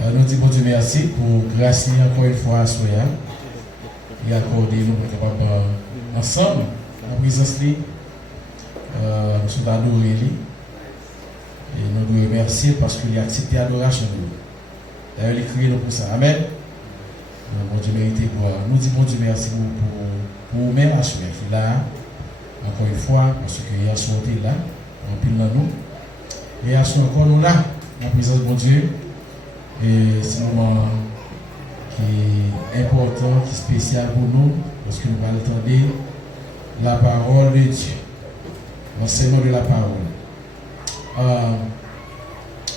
Nous disons bon Dieu merci pour grâce encore une fois à Soya et accorder nous pour capables ensemble en présence de nous sommes adorés et nous devons remercier parce qu'il a accepté l'adoration de nous. D'ailleurs, il écrit nous pour ça. Amen. Bon Dieu mérite gloire. Nous disons bon Dieu merci pour vous-même à Soya qui est là encore une fois parce que hier soir était là en pile dans nous et hier soir encore nous là en présence de bon Dieu. Et c'est un moment qui est important, qui est spécial pour nous, parce que nous allons entendre la parole de Dieu, l'enseignement de la parole.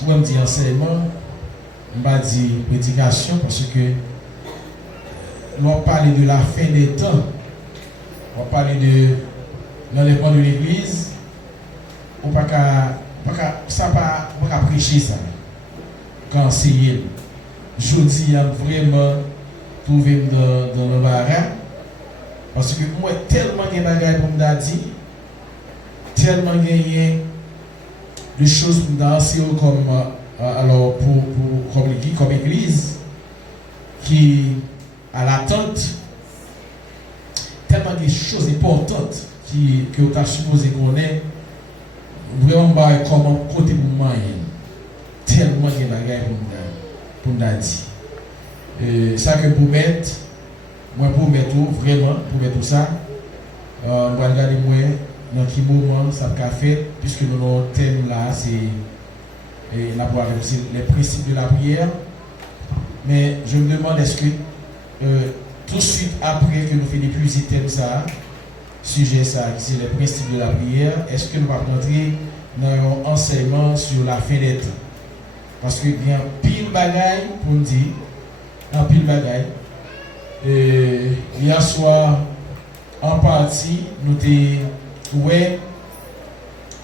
Ou on dit enseignement, on va dire prédication, parce que l'on parle de la fin des temps, on parle de l'enlèvement de l'église, on ne peut pas prêcher ça. Quand enseigner, je dis vraiment trouver dans le barrage parce que moi tellement de bagages pour me dire, tellement gagné de choses pour danser comme alors comme église qui à l'attente tellement de choses importantes que vous avez supposé qu'on ait vraiment comment côté pour moi. Tellement de bagages pour nous dire. Ça que pour mettre, moi pour mettre tout, vraiment, pour mettre tout ça, on va regarder moi dans quel moment ça a fait, puisque notre thème là, c'est les principes de la prière. Mais je me demande, est-ce que tout de suite après que nous faisons plusieurs thèmes ça, sujet ça, c'est les principes de la prière, est-ce que nous allons entrer dans un enseignement sur la fin des temps? Parce qu'il y a pile bagaille pour nous dire, un pile bagaille. Hier soir, en partie, nous avons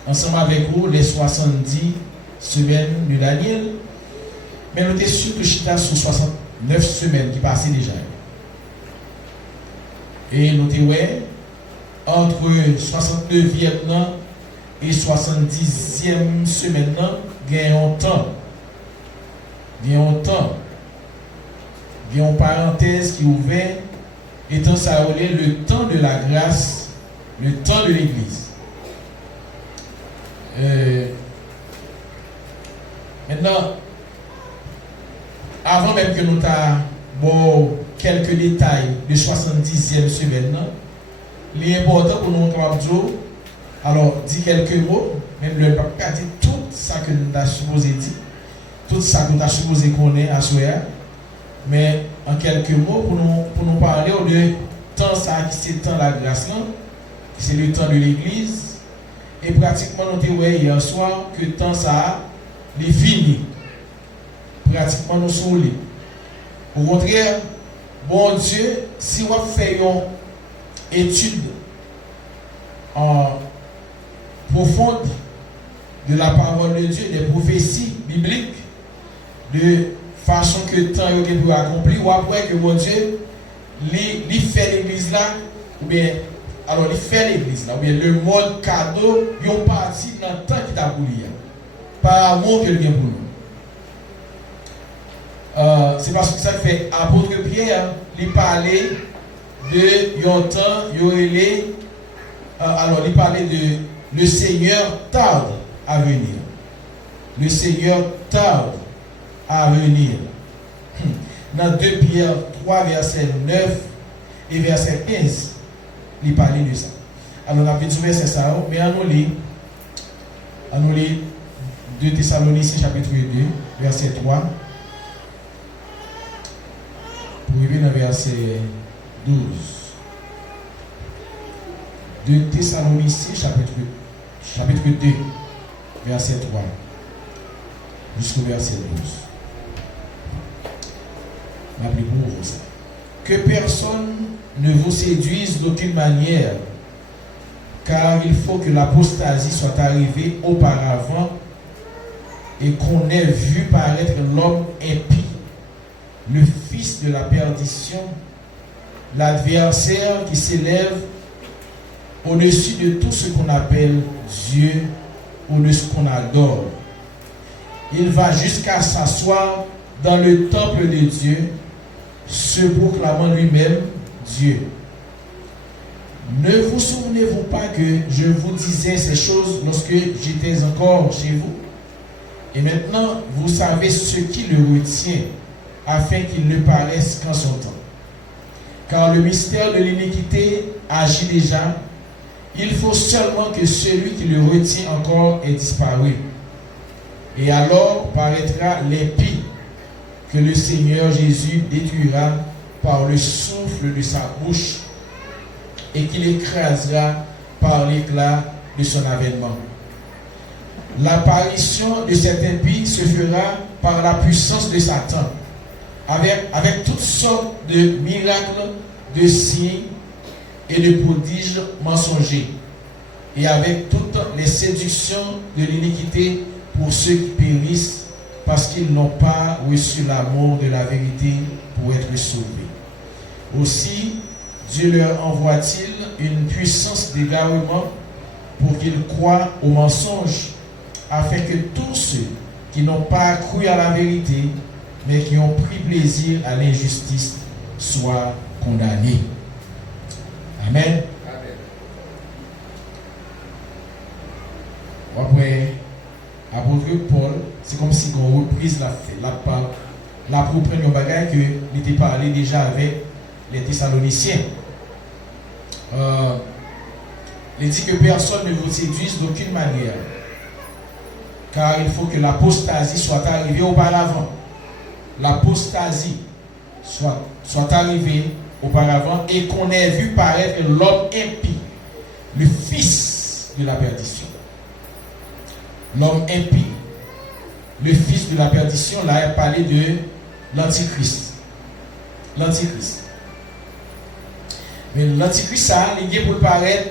ensemble avec vous les 70 semaines de Daniel. Mais nous avons surtout chita sur 69 semaines qui passaient déjà. Et nous avons entre 69e et 70e semaine, il y a un temps. Il y a un temps, il y a une parenthèse qui est ouverte, étant ça le temps de la grâce, le temps de l'Église. Maintenant, avant même que nous avons quelques détails de 70e semaine, il est important pour nous dire, alors, dire quelques mots, même le pas dire tout ça que nous avons supposé dire. Tout ça que nous avons supposé connaître à Soya, mais en quelques mots pour nous parler de temps ça qui c'est temps la grâce, c'est le temps de l'église, et pratiquement nous avons dit hier soir que temps ça est fini. Pratiquement nous sommes là. Au contraire, bon Dieu, si on fait une étude en profonde de la parole de Dieu, des prophéties bibliques, de façon que le temps est pour accomplir, ou après que mon Dieu, il fait l'église là, ou bien, alors il fait l'église là, ou bien le mode cadeau, il est parti dans le temps qui t'a voulu. Par amour que vient pour nous. C'est parce que ça fait apôtre Pierre, il parlait de un temps, alors il parlait de le Seigneur tarde à venir. Le Seigneur tarde à venir. Dans 2 Pierre 3, verset 9 et verset 15, il parlait de ça. Alors, on a vu du verset ça, mais on lit 2 Thessaloniciens chapitre 2, verset 3, pour arriver dans verset 12. 2 Thessaloniciens chapitre 2, verset 3, jusqu'au verset 12. Que personne ne vous séduise d'aucune manière, car il faut que l'apostasie soit arrivée auparavant et qu'on ait vu paraître l'homme impie, le fils de la perdition, l'adversaire qui s'élève au-dessus de tout ce qu'on appelle Dieu ou de ce qu'on adore. Il va jusqu'à s'asseoir dans le temple de Dieu, se proclamant lui-même Dieu. Ne vous souvenez-vous pas que je vous disais ces choses lorsque j'étais encore chez vous? Et maintenant, vous savez ce qui le retient, afin qu'il ne paraisse qu'en son temps. Car le mystère de l'iniquité agit déjà. Il faut seulement que celui qui le retient encore ait disparu. Et alors paraîtra l'impie que le Seigneur Jésus détruira par le souffle de sa bouche et qu'il écrasera par l'éclat de son avènement. L'apparition de cet impie se fera par la puissance de Satan, avec toutes sortes de miracles, de signes et de prodiges mensongers, et avec toutes les séductions de l'iniquité pour ceux qui périssent, parce qu'ils n'ont pas reçu l'amour de la vérité pour être sauvés. Aussi, Dieu leur envoie-t-il une puissance d'égarement pour qu'ils croient au mensonge, afin que tous ceux qui n'ont pas cru à la vérité, mais qui ont pris plaisir à l'injustice, soient condamnés. Amen. Après, apôtre Paul, c'est comme si on reprise la propre bagage que il était parlé déjà avec les Thessaloniciens. Il dit que personne ne vous séduise d'aucune manière, car il faut que l'apostasie soit arrivée auparavant. L'apostasie soit arrivée auparavant et qu'on ait vu paraître l'homme impie, le fils de la perdition. L'homme impie, le fils de la perdition, là, il parlait de l'antichrist. L'antichrist. Mais l'antichrist, ça, il est pour paraître,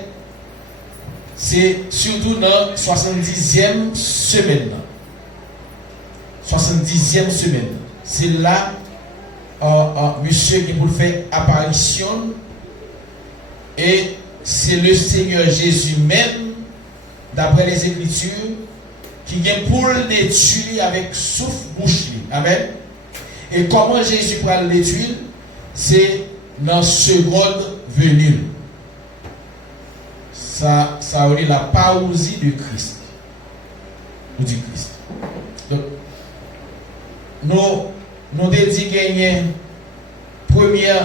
c'est surtout dans 70e semaine. 70e semaine. C'est là, monsieur qui pour faire apparition, et c'est le Seigneur Jésus même, d'après les Écritures, qui vient pour le détruire avec souffle bouche. Amen. Et comment Jésus pourra le détruire? C'est dans seconde venue. Ça veut dire la parousie de Christ. Ou du Christ. Donc, nous dédions gagner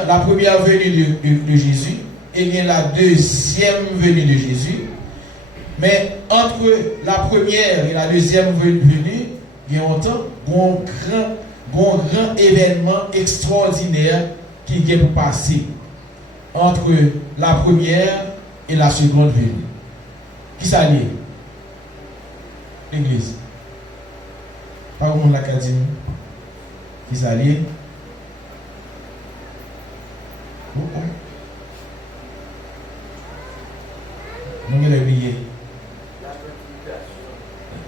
la première venue de Jésus et bien la deuxième venue de Jésus. Mais entre la première et la deuxième venue, il y a un grand événement extraordinaire qui vient pour passer entre la première et la seconde venue. Qui s'allie? L'Église. Pas au monde l'académie. Qui s'allie? Nous allons oublier.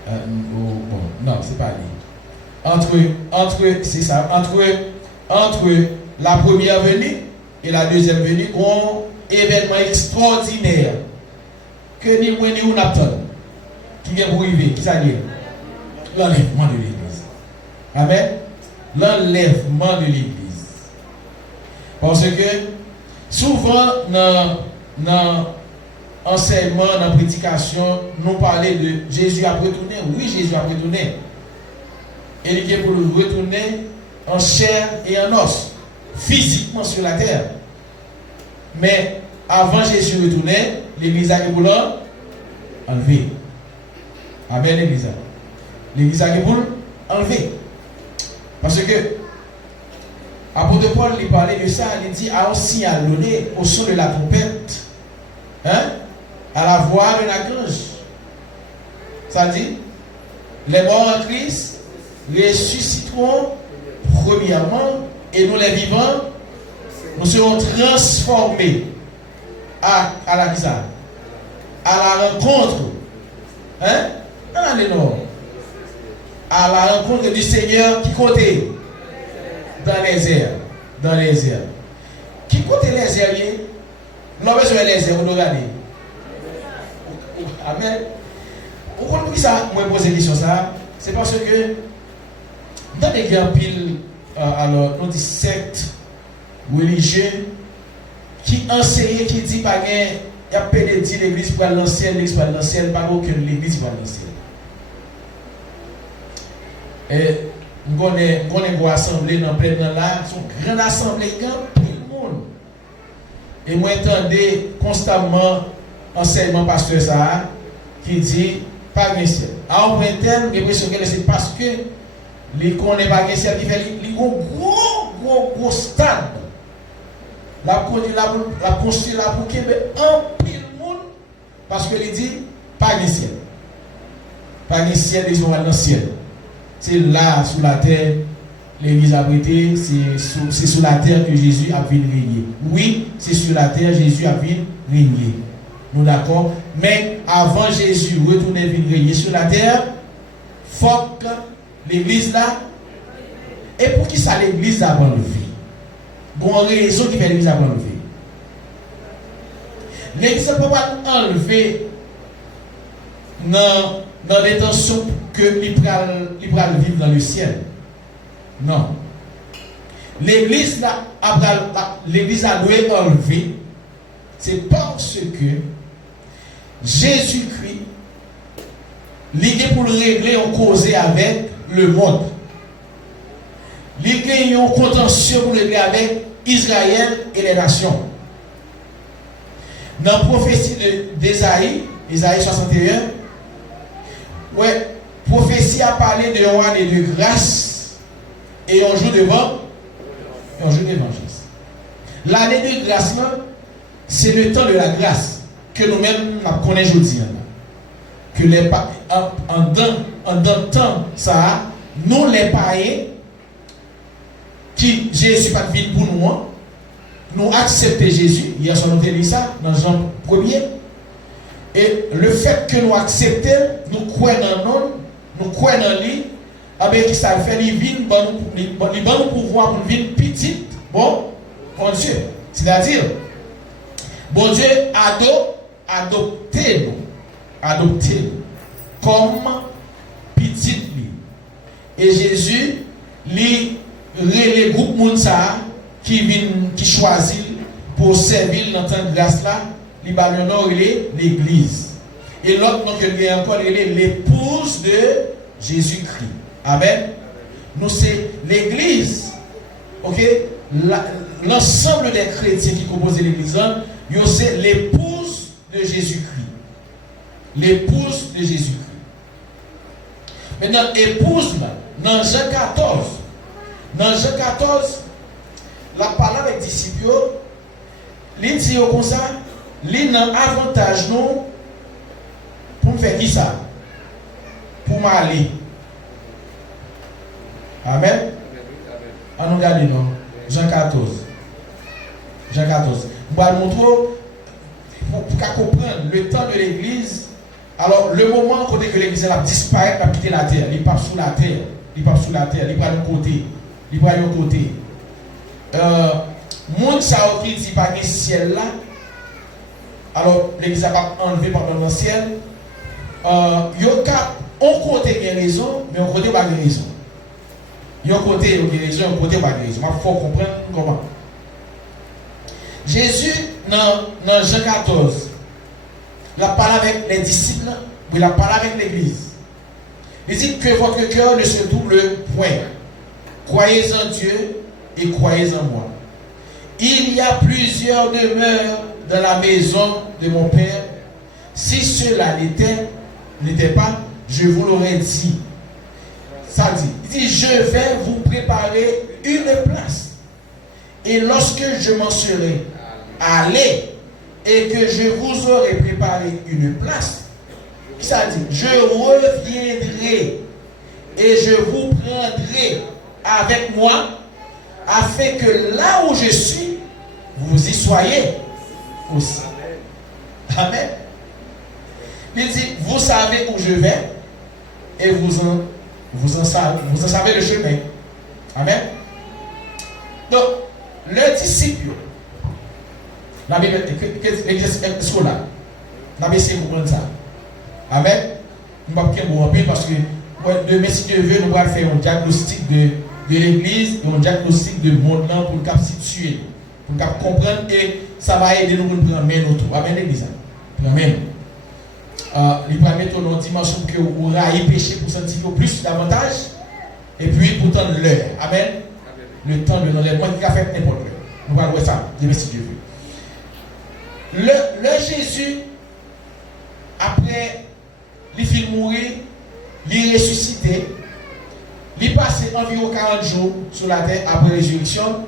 Bon, non, c'est pas lui. C'est ça. Entre la première venue et la deuxième venue, un événement extraordinaire que ni moi ni on attend qui vient pour arriver. Qui ça dit? L'enlèvement de l'Église. Amen. L'enlèvement de l'Église. Parce que souvent dans enseignement, dans la prédication, nous parlons de Jésus a retourné. Oui, Jésus a retourné. Et il est pour le retourner en chair et en os, physiquement sur la terre. Mais avant Jésus retourner, l'Église a été pour l'enlever. Amen, l'Église. L'Église a été pour l'enlever. Parce que apôtre Paul lui parlait de ça, il dit à un signal donné au son de la trompette, à la voix de l'archange. Ça dit, les morts en Christ ressusciteront premièrement et nous les vivants, nous serons transformés à la visa, à la rencontre, à la rencontre du Seigneur qui comptait dans les airs. Qui comptait les airs? L'homme sur les airs, vous regardez. Amen. Pourquoi ça, moi poser la question ça? C'est parce que Dans les grands piles, alors, nous dit sectes religieux qui enseignent, qui dit pas gain, il y a pédé dit l'église pour l'ancienne, l'église pour l'ancienne, pas aucune l'église pour l'ancienne. Et nous avons une assemblée dans plein là, une grande assemblée, il y a tout le monde. Et moi, j'entendais constamment enseignement pasteur ça qui dit pas de ciel. À un point tel, j'ai l'impression que c'est parce que les connaît pas de ciel qui fait les gros stade. La construit là pour qu'il y ait un pile monde parce que il dit pas de ciel. Pas de ciel, ils sont dans le ciel. C'est là, sous la terre, l'église abritée, c'est sur la terre que Jésus a vu régner. Oui, c'est sur la terre Jésus a vu régner. Nous d'accord? Mais avant Jésus retourner venir régner sur la terre, il faut que l'église là. Et pour qui ça l'église a enlevé? Bon, raison qui fait l'église a enlevé. L'église ne peut pas enlever dans l'intention que l'Ibral vivre dans le ciel. Non. L'église a dû enlever. C'est parce que Jésus-Christ, l'idée pour le régler, on causé avec le monde. L'idée ont contentieux pour régler avec Israël et les nations. Dans la prophétie d'Ésaïe, Ésaïe 61, ouais, prophétie a parlé de roi et de grâce et on joue devant et on joue devant Jésus. L'année de grâce, c'est le temps de la grâce que nous-mêmes connaissons aujourd'hui. Que les en temps ça, nous les païens qui Jésus pas de vie pour nous acceptons Jésus. Hier soir nous avons dit ça dans Jean 1er. Et le fait que nous acceptons, nous croyons dans nous croyons dans lui, avec qui ça fait, il vient nous pouvoir pour vivre petit, bon Dieu. C'est-à-dire, bon Dieu adopté comme petit lui. Et Jésus, les groupes Mounsa qui choisit pour servir dans temps de grâce là, il va le nom l'église. Et l'autre nom que il y a encore l'épouse de Jésus-Christ. Amen. Nous c'est l'église. OK? L'ensemble des chrétiens qui composent l'église, c'est l'épouse de Jésus-Christ. L'épouse de Jésus-Christ. Maintenant, épouse là, dans Jean 14. Dans Jean 14, la parole avec les disciples, il dit comme ça, il a un avantage nous pour me faire qui ça? Pour m'aller. Amen. On nous regarde non. Jean 14. Jean 14. On va montrer pour comprendre le temps de l'église. Alors, le moment où l'église a disparu, elle a quitté la terre. Il part sous la terre. Il part sous la terre. Il part de l'autre côté. Il part de l'autre côté. Monde ça qui dit pas de ciel là. Alors, l'église a pas enlevé pendant le ciel. On côté il y a raison, mais on côté pas de raison. Il y a côté il y a raison, on côté pas de raison. Il faut comprendre comment. Jésus, dans Jean 14, il a parlé avec les disciples, il a parlé avec l'église. Il dit que votre cœur ne se double point. Croyez en Dieu et croyez en moi. Il y a plusieurs demeures dans la maison de mon Père. Si cela n'était pas, je vous l'aurais dit. Ça dit, il dit, je vais vous préparer une place. Et lorsque je m'en serai allé et que je vous aurai préparé une place, ça dit, je reviendrai et je vous prendrai avec moi afin que là où je suis, vous y soyez aussi. Amen. Il dit, vous savez où je vais et vous en savez le chemin. Amen. Donc, le disciple, la Bible, est là. La Bible, c'est comprendre ça. Amen. Nous ne pouvons pas vous parce que de merci Dieu veut, nous allons faire un diagnostic de l'église et un diagnostic de monde pour nous situer, pour nous comprendre et ça va aider nous pour nous prendre main autour. Amen, l'église. Amen. Il va mettre dans dimension que vous aurez péché pour sentir plus davantage et puis pour tendre l'heure. Amen. Le temps de l'enlèvement qui a fait n'importe quoi. Nous allons voir ça. Dieu merci Dieu veut. Le Jésus, après, il fit mourir, il ressuscité, il passé environ 40 jours sur la terre après la résurrection.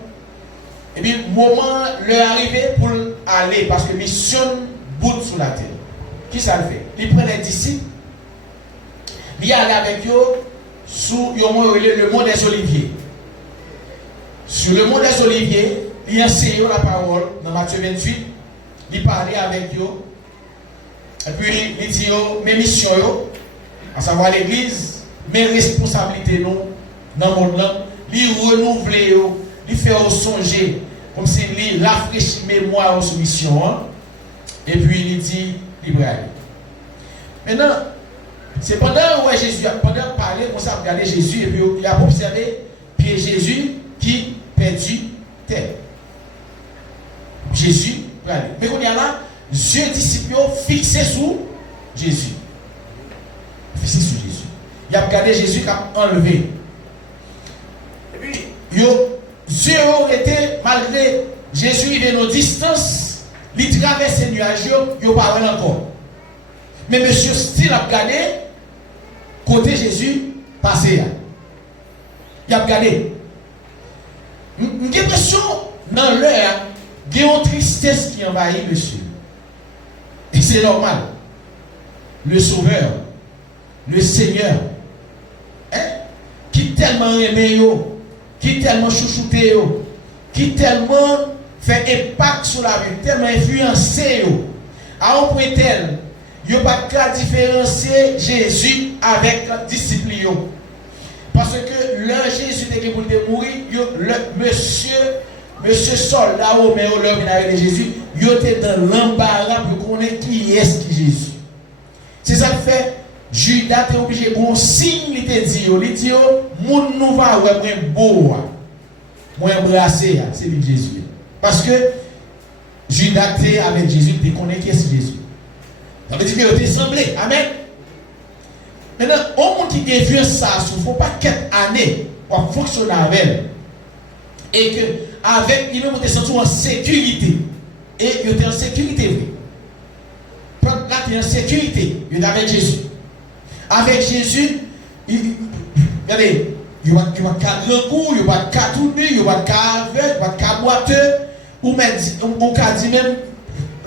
Et puis, moment leur arrivé pour aller, parce que mission bout sur la terre. Qui ça le fait? Il prend les disciples, il allait avec eux sur le mont des Oliviers. Sur le mont des Oliviers, il enseigne la parole dans Matthieu 28, il parlait avec eux, et puis il dit mes missions, à savoir l'église, mes responsabilités nous, dans le monde, il renouvelle, il fait songer, comme si il rafraîchit mémoire sur mission, et puis il dit, il va aller. Maintenant, c'est pendant que Jésus, pendant parler, on s'est regardé Jésus, et puis il a observé, puis Jésus qui perdu terre. Jésus va aller. Mais quand il y a là, yeux disciples fixés sur Jésus. Fixés sur Jésus. Il a regardé Jésus qui a enlevé. Et puis, yeux ont été, malgré Jésus, il est dans distance, il traverse les nuages, il parle encore. Mais monsieur Style a regardé, côté Jésus, passé. Il a regardé. J'ai l'impression, dans l'heure, il y a une tristesse qui envahit monsieur. Et c'est normal. Le Sauveur, le Seigneur, hein, qui tellement aimé, qui tellement chouchouté, qui tellement fait impact sur la vie, tellement influencé, à un point tel, il n'y a pas de différencier Jésus avec les disciples. Parce que le Jésus qui voulait mourir, le monsieur soldat Romain, l'homme de Jésus, il était dans l'embarras pour connaître qui est Jésus. C'est ça que fait, Judas est obligé de un signe, il te dit, mon nous va avoir un beau, moi embrasser, c'est lui Jésus. Parce que Judas était avec Jésus, il connaît qui est Jésus. Ça veut dire qu'il était semblé. Amen. Maintenant, au monde qui devient ça, il ne faut pas quelques années pour fonctionner avec elle. Et que, avec, il me senti en sécurité. Et il était en sécurité. Là, il est en sécurité. Il est avec Jésus. Avec Jésus, regardez, il n'y a pas de grand coup, il n'y a pas de cas tourné, il n'y a pas de cas aveugle, il n'y a pas de cas boiteux. Ou on dit même,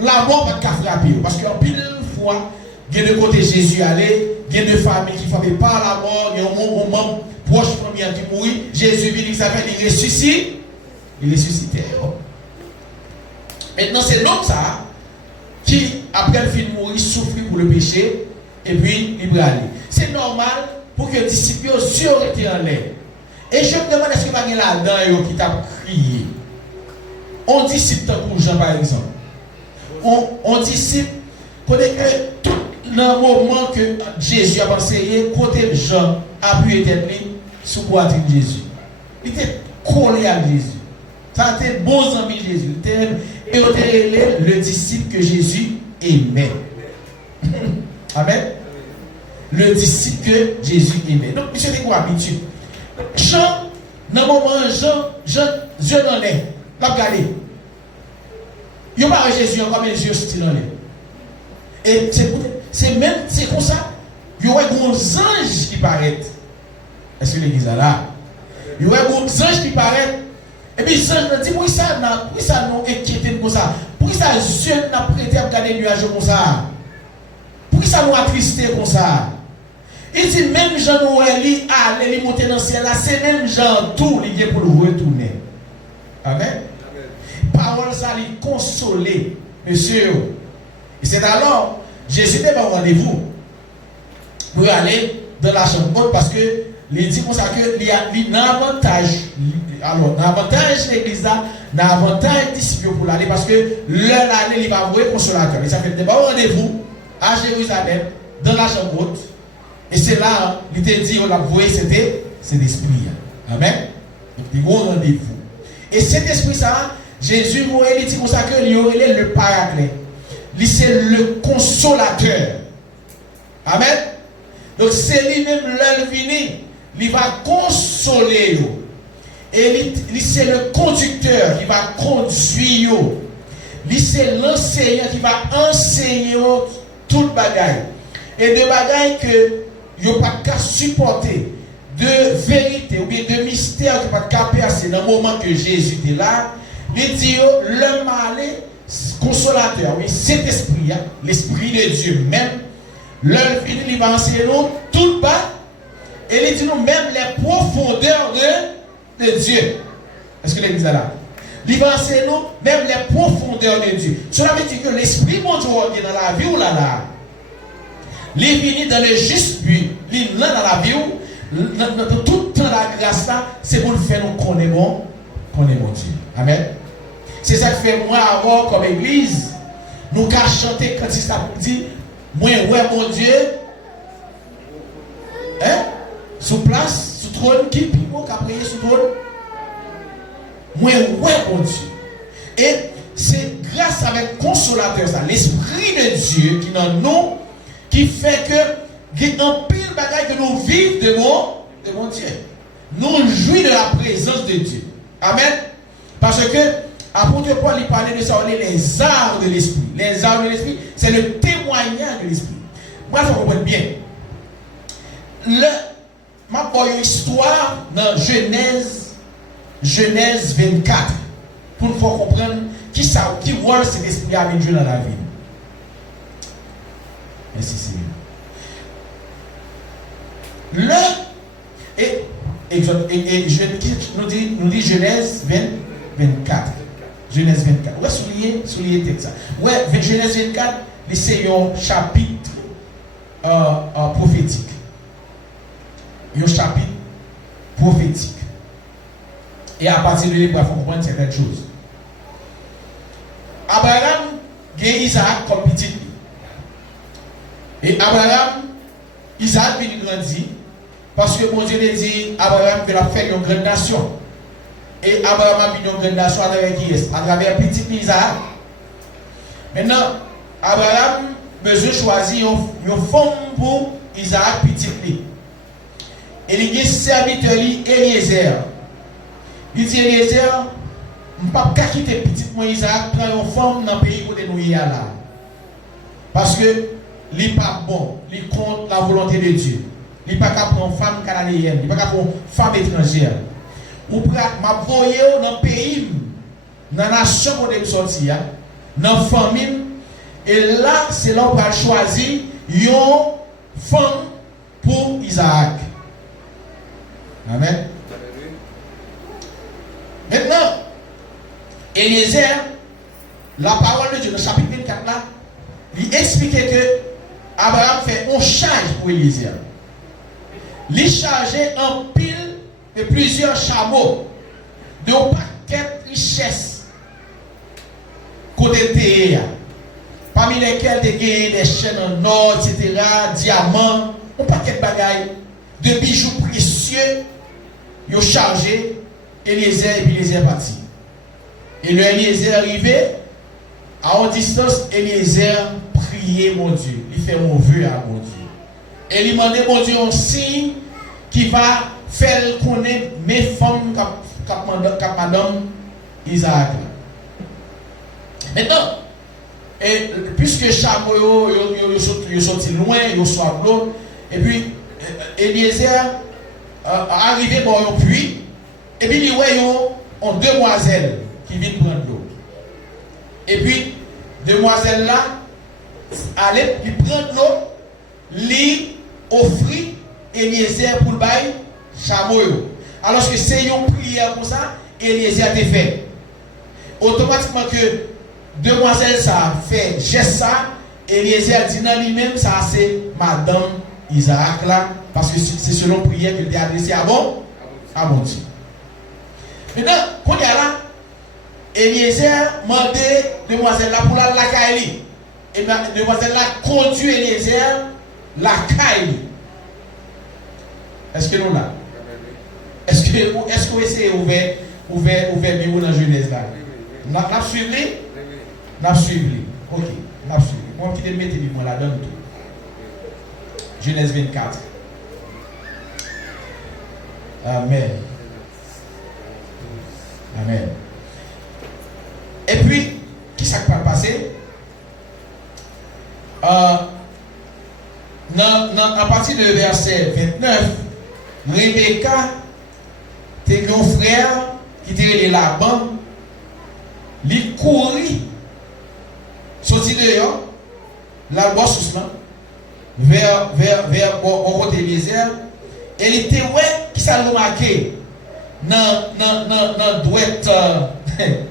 la mort va pas frapper. Parce qu'en pile fois, il y a de côté Jésus allé, il y a de familles qui ne frappaient pas la mort, il y a un membre proche premier qui mourit. Jésus vient, il s'appelle, il ressuscite. Il ressuscitait. Maintenant, c'est l'homme ça qui, après le film mourir, souffre pour le péché, et puis il va aller. C'est normal pour que les disciples soient été en l'air. Et je me demande, est-ce qu'il va y avoir là-dedans qui t'a crié? On disciple pour Jean, par exemple. On disciple, côté que tout le moment que Jésus a enseigné, côté Jean a pu être sous poitrine de Jésus. Il était collé à Jésus. Ça a été bon ami Jésus. Et on était le disciple que Jésus aimait. Amen. Le disciple que Jésus aimait. Donc, monsieur, c'est quoi habitude? Jean, dans le moment, Jean, Dieu dans l'air. L'a regardé. Il n'y a pas Jésus encore, mais Jésus est dans l'air. Et c'est comme ça. Il y a des anges qui paraissent. Est-ce que l'église est là? Il y a des anges qui paraissent. Et puis, les anges disent, pourquoi ça nous inquiète comme ça? Pourquoi ça Dieu n'a prêté à regarder les nuages comme ça? Pourquoi ça nous attristé comme ça? Il dit, même Jean-Noël, il monter dans le ciel là, c'est même Jean tout, il est pour le retourner. Amen. Parole ça lui consoler, monsieur. Et c'est alors, Jésus n'est pas au rendez-vous pour aller dans la chambre haute parce que il dit comme ça que il y a un avantage. Alors, l'avantage de l'église là, l'avantage disciple pour l'aller parce que l'heure d'aller, il va voir consolateur. Et ça fait pas au rendez-vous à Jérusalem, dans la chambre haute. Et c'est là, il t'a dit, on a voué, c'est l'esprit. Amen. Donc, gros rendez-vous. Et cet esprit, ça, Jésus, il dit comme ça que il est le paraclet. C'est le consolateur. Amen. Donc, c'est lui-même l'œuvre vini. Il va consoler. Et c'est le conducteur qui va conduire. C'est l'enseignant qui va enseigner tout le bagage. Et de bagages que vous n'avez pas qu'à supporter, de vérité ou bien de mystère que vous n'avez pas qu'à percer dans le moment que Jésus est là, il dit le mal consolateur, oui, cet esprit, l'esprit de Dieu même, l'œuvre il va enseigner nous tout bas, et il dit nous même les profondeurs de Dieu. Est-ce que l'église est là? Il va enseigner nous même les profondeurs de Dieu. Cela veut dire que l'esprit mon Dieu est dans la vie ou là. Il vient dans le juste but, il est dans la vie où tout le temps la grâce là, c'est pour le faire nous connaître bon Dieu. Amen. C'est ça que fait moi avoir comme église, nous qu'à chanter quand il ça dit, moi ouais mon Dieu, hein, sous place, sous trône, qui puis moi qu'à prier sous trône, moi ouais mon Dieu. Et c'est grâce avec consolateur ça, l'esprit de Dieu qui dans nous, qui fait que il y a un pile bagaille que nous vivons de mon Dieu. Nous jouissons de la présence de Dieu. Amen. Parce que apôtre Paul il parlait de ça, les arts de l'esprit. Les arts de l'esprit, c'est le témoignage de l'esprit. Moi, je comprends bien. Ma bonne histoire dans Genèse 24 pour nous faire comprendre qui voit cet esprit à venir dans la vie. Merci Seigneur. Nous dit Genèse 24. Genèse 24. Ouais, souligner texte ça. Ouais, Genèse 24, c'est un chapitre prophétique. Un chapitre prophétique. Et à partir de là, il faut comprendre certaines choses. Abraham a Isaac comme petit. Et Abraham, Isaac vient grandir parce que mon Dieu a dit Abraham veut faire une grande nation. Et Abraham a vu une grande nation à travers qui est? À travers petit Isaac. Maintenant, Abraham a besoin de choisir une femme pour Isaac petit. Et il y a un serviteur Eliezer. Il dit Eliezer, je ne peux pas quitter petit Isaac, prendre une femme dans le pays où nous sommes là. Parce que il n'est pas bon, il contre la volonté de Dieu. Il n'est pas capable de prendre une femme cananéenne, il n'est pas capable de prendre une femme étrangère. Ou m'a voyé dans le pays, dans la nation où je suis sorti, dans la famille, et là, c'est là où on va choisir une femme pour Isaac. Amen. Maintenant, Eliezer, la parole de Dieu, dans le chapitre 24 là, il expliquait que Abraham fait un charge pour Eliezer. Il chargeait en pile de plusieurs chameaux, de paquets de richesses, côté terre, parmi lesquels des chaînes en or, etc., diamants, un paquet de bagailles, de bijoux précieux, ils ont chargé Eliezer et puis Eliezer est parti. Et le Eliezer est arrivé, à une distance, Eliezer priait mon Dieu. Il fait mon vœu à mon Dieu. Et il demandait mon Dieu un signe qui va faire connaître mes femmes comme madame Isaac. Maintenant, et puisque chameau ils sont loin, ils sont à l'eau, et puis Eliezer arrivé dans un puits, et puis il y a une demoiselle qui vient prendre l'eau. Et puis, demoiselle là, allait, il prend l'eau, lui offrit Eliezer pour le bail, chameau. Alors que c'est une prière pour ça, Eliezer a été fait. Automatiquement que demoiselle ça fait geste ça, Eliezer a dit dans lui-même, ça c'est madame Isaac là, parce que c'est selon prière qu'il a adressé à mon Dieu. Maintenant, quand il y a là, Eliezer demandait demoiselle là pour la caille. Et demoiselle là conduit Eliezer la caille. Est-ce que nous là? Est-ce que vous essayez ouvert bien dans Genèse là? N'a suivi? N'a suivi. OK, n'a suivi. Moi qui te mette moi là-dedans tout. Genèse 24. Amen. Amen. Et puis, qui ça qui va passer? À partir du verset 29, Rebecca, tes grands frères qui étaient Laban, ils courent, sorti dehors, la bosse vers au côté des airs, et il était ouais qui s'est remarqué dans douette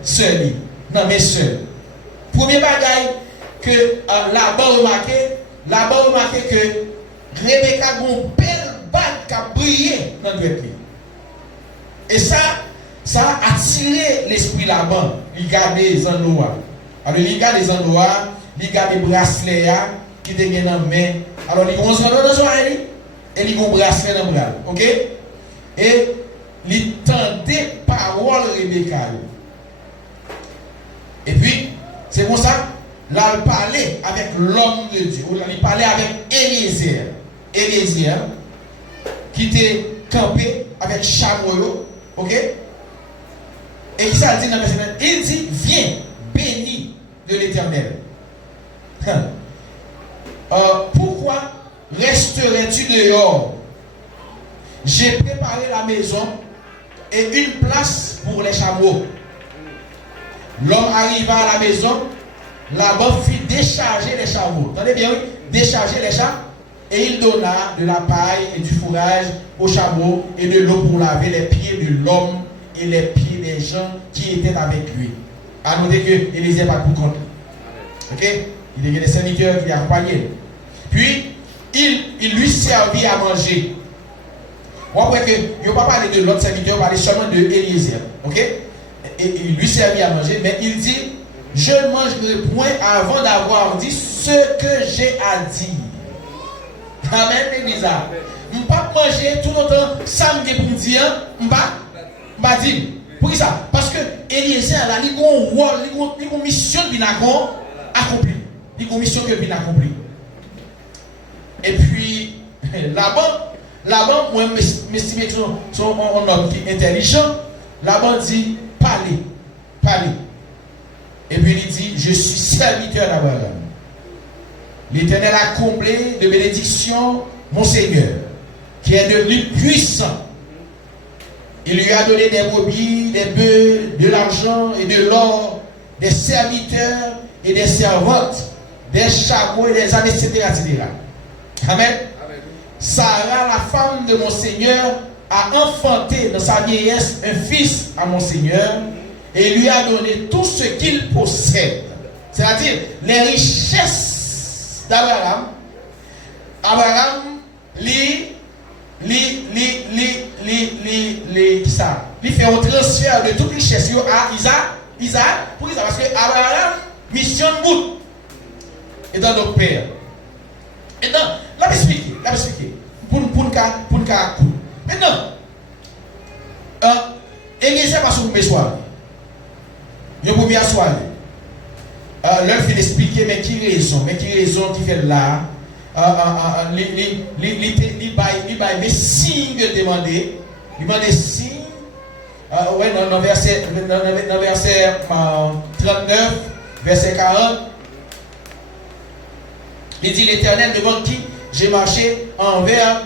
seul, non mais seul. Premier bagaille que Laban remarqué que Rebecca a une belle bague qui a brillé dans le douette. Et ça a attiré l'esprit Laban. Il garde les endroits. Alors il garde les endroits, il garde les bracelets qui étaient dans la main. Alors il commence à dans l'oreille et il a un bracelet dans le bras. OK? Et il tendait parole Rebecca. Et puis, c'est comme ça, là, il parlait avec l'homme de Dieu. Il parlait avec Eliezer. Eliezer, qui était campé avec chameau. OK? Et qui ça dit dans le verset? Il dit, viens, béni de l'Éternel. Pourquoi resterais-tu dehors? J'ai préparé la maison et une place pour les chameaux. L'homme arriva à la maison, Laban fit décharger les chameaux. Entendez bien, oui? Décharger les chameaux. Et il donna de la paille et du fourrage aux chameaux et de l'eau pour laver les pieds de l'homme et les pieds des gens qui étaient avec lui. À noter que Élisée n'a pas pour compte. Ok? Il y a des serviteurs qui l'accompagnaient. Puis, il lui servit à manger. On voit que il n'a pas parlé de l'autre serviteur, il parlait seulement de Élisée. Ok? Et il lui servit à manger, mais il dit, je ne mangerai point avant d'avoir dit ce que j'ai à dire. Amen, l'église. Je ne peux pas manger tout le temps, ça me dit pour me dire, je ne peux pas dire. Pour ça? Parce que Élisée, il a un rôle, il a une mission qui a accompli. Il a une mission qui a accompli. Et puis, Laban, moi, m'estime que son homme qui est intelligent, Laban dit, parlez. Et puis il dit, je suis serviteur d'Abraham. L'Éternel a comblé de bénédictions mon Seigneur, qui est devenu puissant. Il lui a donné des brebis, des bœufs, de l'argent et de l'or, des serviteurs et des servantes, des chameaux et des ânes, etc., etc. Amen. Sarah, la femme de mon Seigneur, a enfanté dans sa vieillesse un fils à mon Seigneur et lui a donné tout ce qu'il possède. C'est-à-dire les richesses d'Abraham. Abraham, il fait un transfert de toute richesse à Isaac. Pour Isaac, parce que Abraham mission bout étant notre père. Et donc, là, m'expliquer. Pour nous maintenant, Élisée pas sur le soir. Il peut bien soir. L'heure fait expliquer, mais qui raison qui fait là. Il baille des signes demandés. Il demande des signes. Ouais, dans verset 39, verset 40. Il dit l'Éternel devant qui j'ai marché envers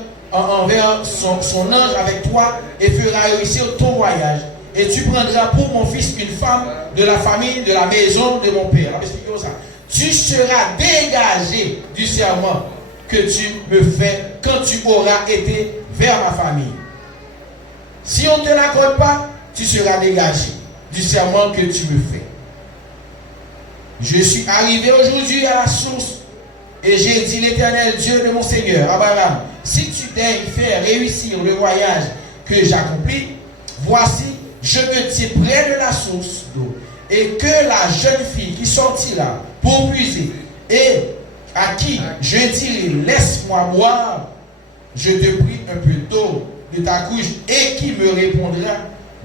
son ange avec toi et fera réussir ton voyage. Et tu prendras pour mon fils une femme de la famille, de la maison de mon père. Expliquez-moi ça. Tu seras dégagé du serment que tu me fais quand tu auras été vers ma famille. Si on ne te l'accorde pas, tu seras dégagé du serment que tu me fais. Je suis arrivé aujourd'hui à la source. Et j'ai dit l'Éternel Dieu de mon Seigneur, Abraham, si tu daignes faire réussir le voyage que j'accomplis, voici, je me tiens près de la source d'eau, et que la jeune fille qui sortira pour puiser, et à qui je dirai, laisse-moi boire, je te prie un peu d'eau de ta couche et qui me répondra,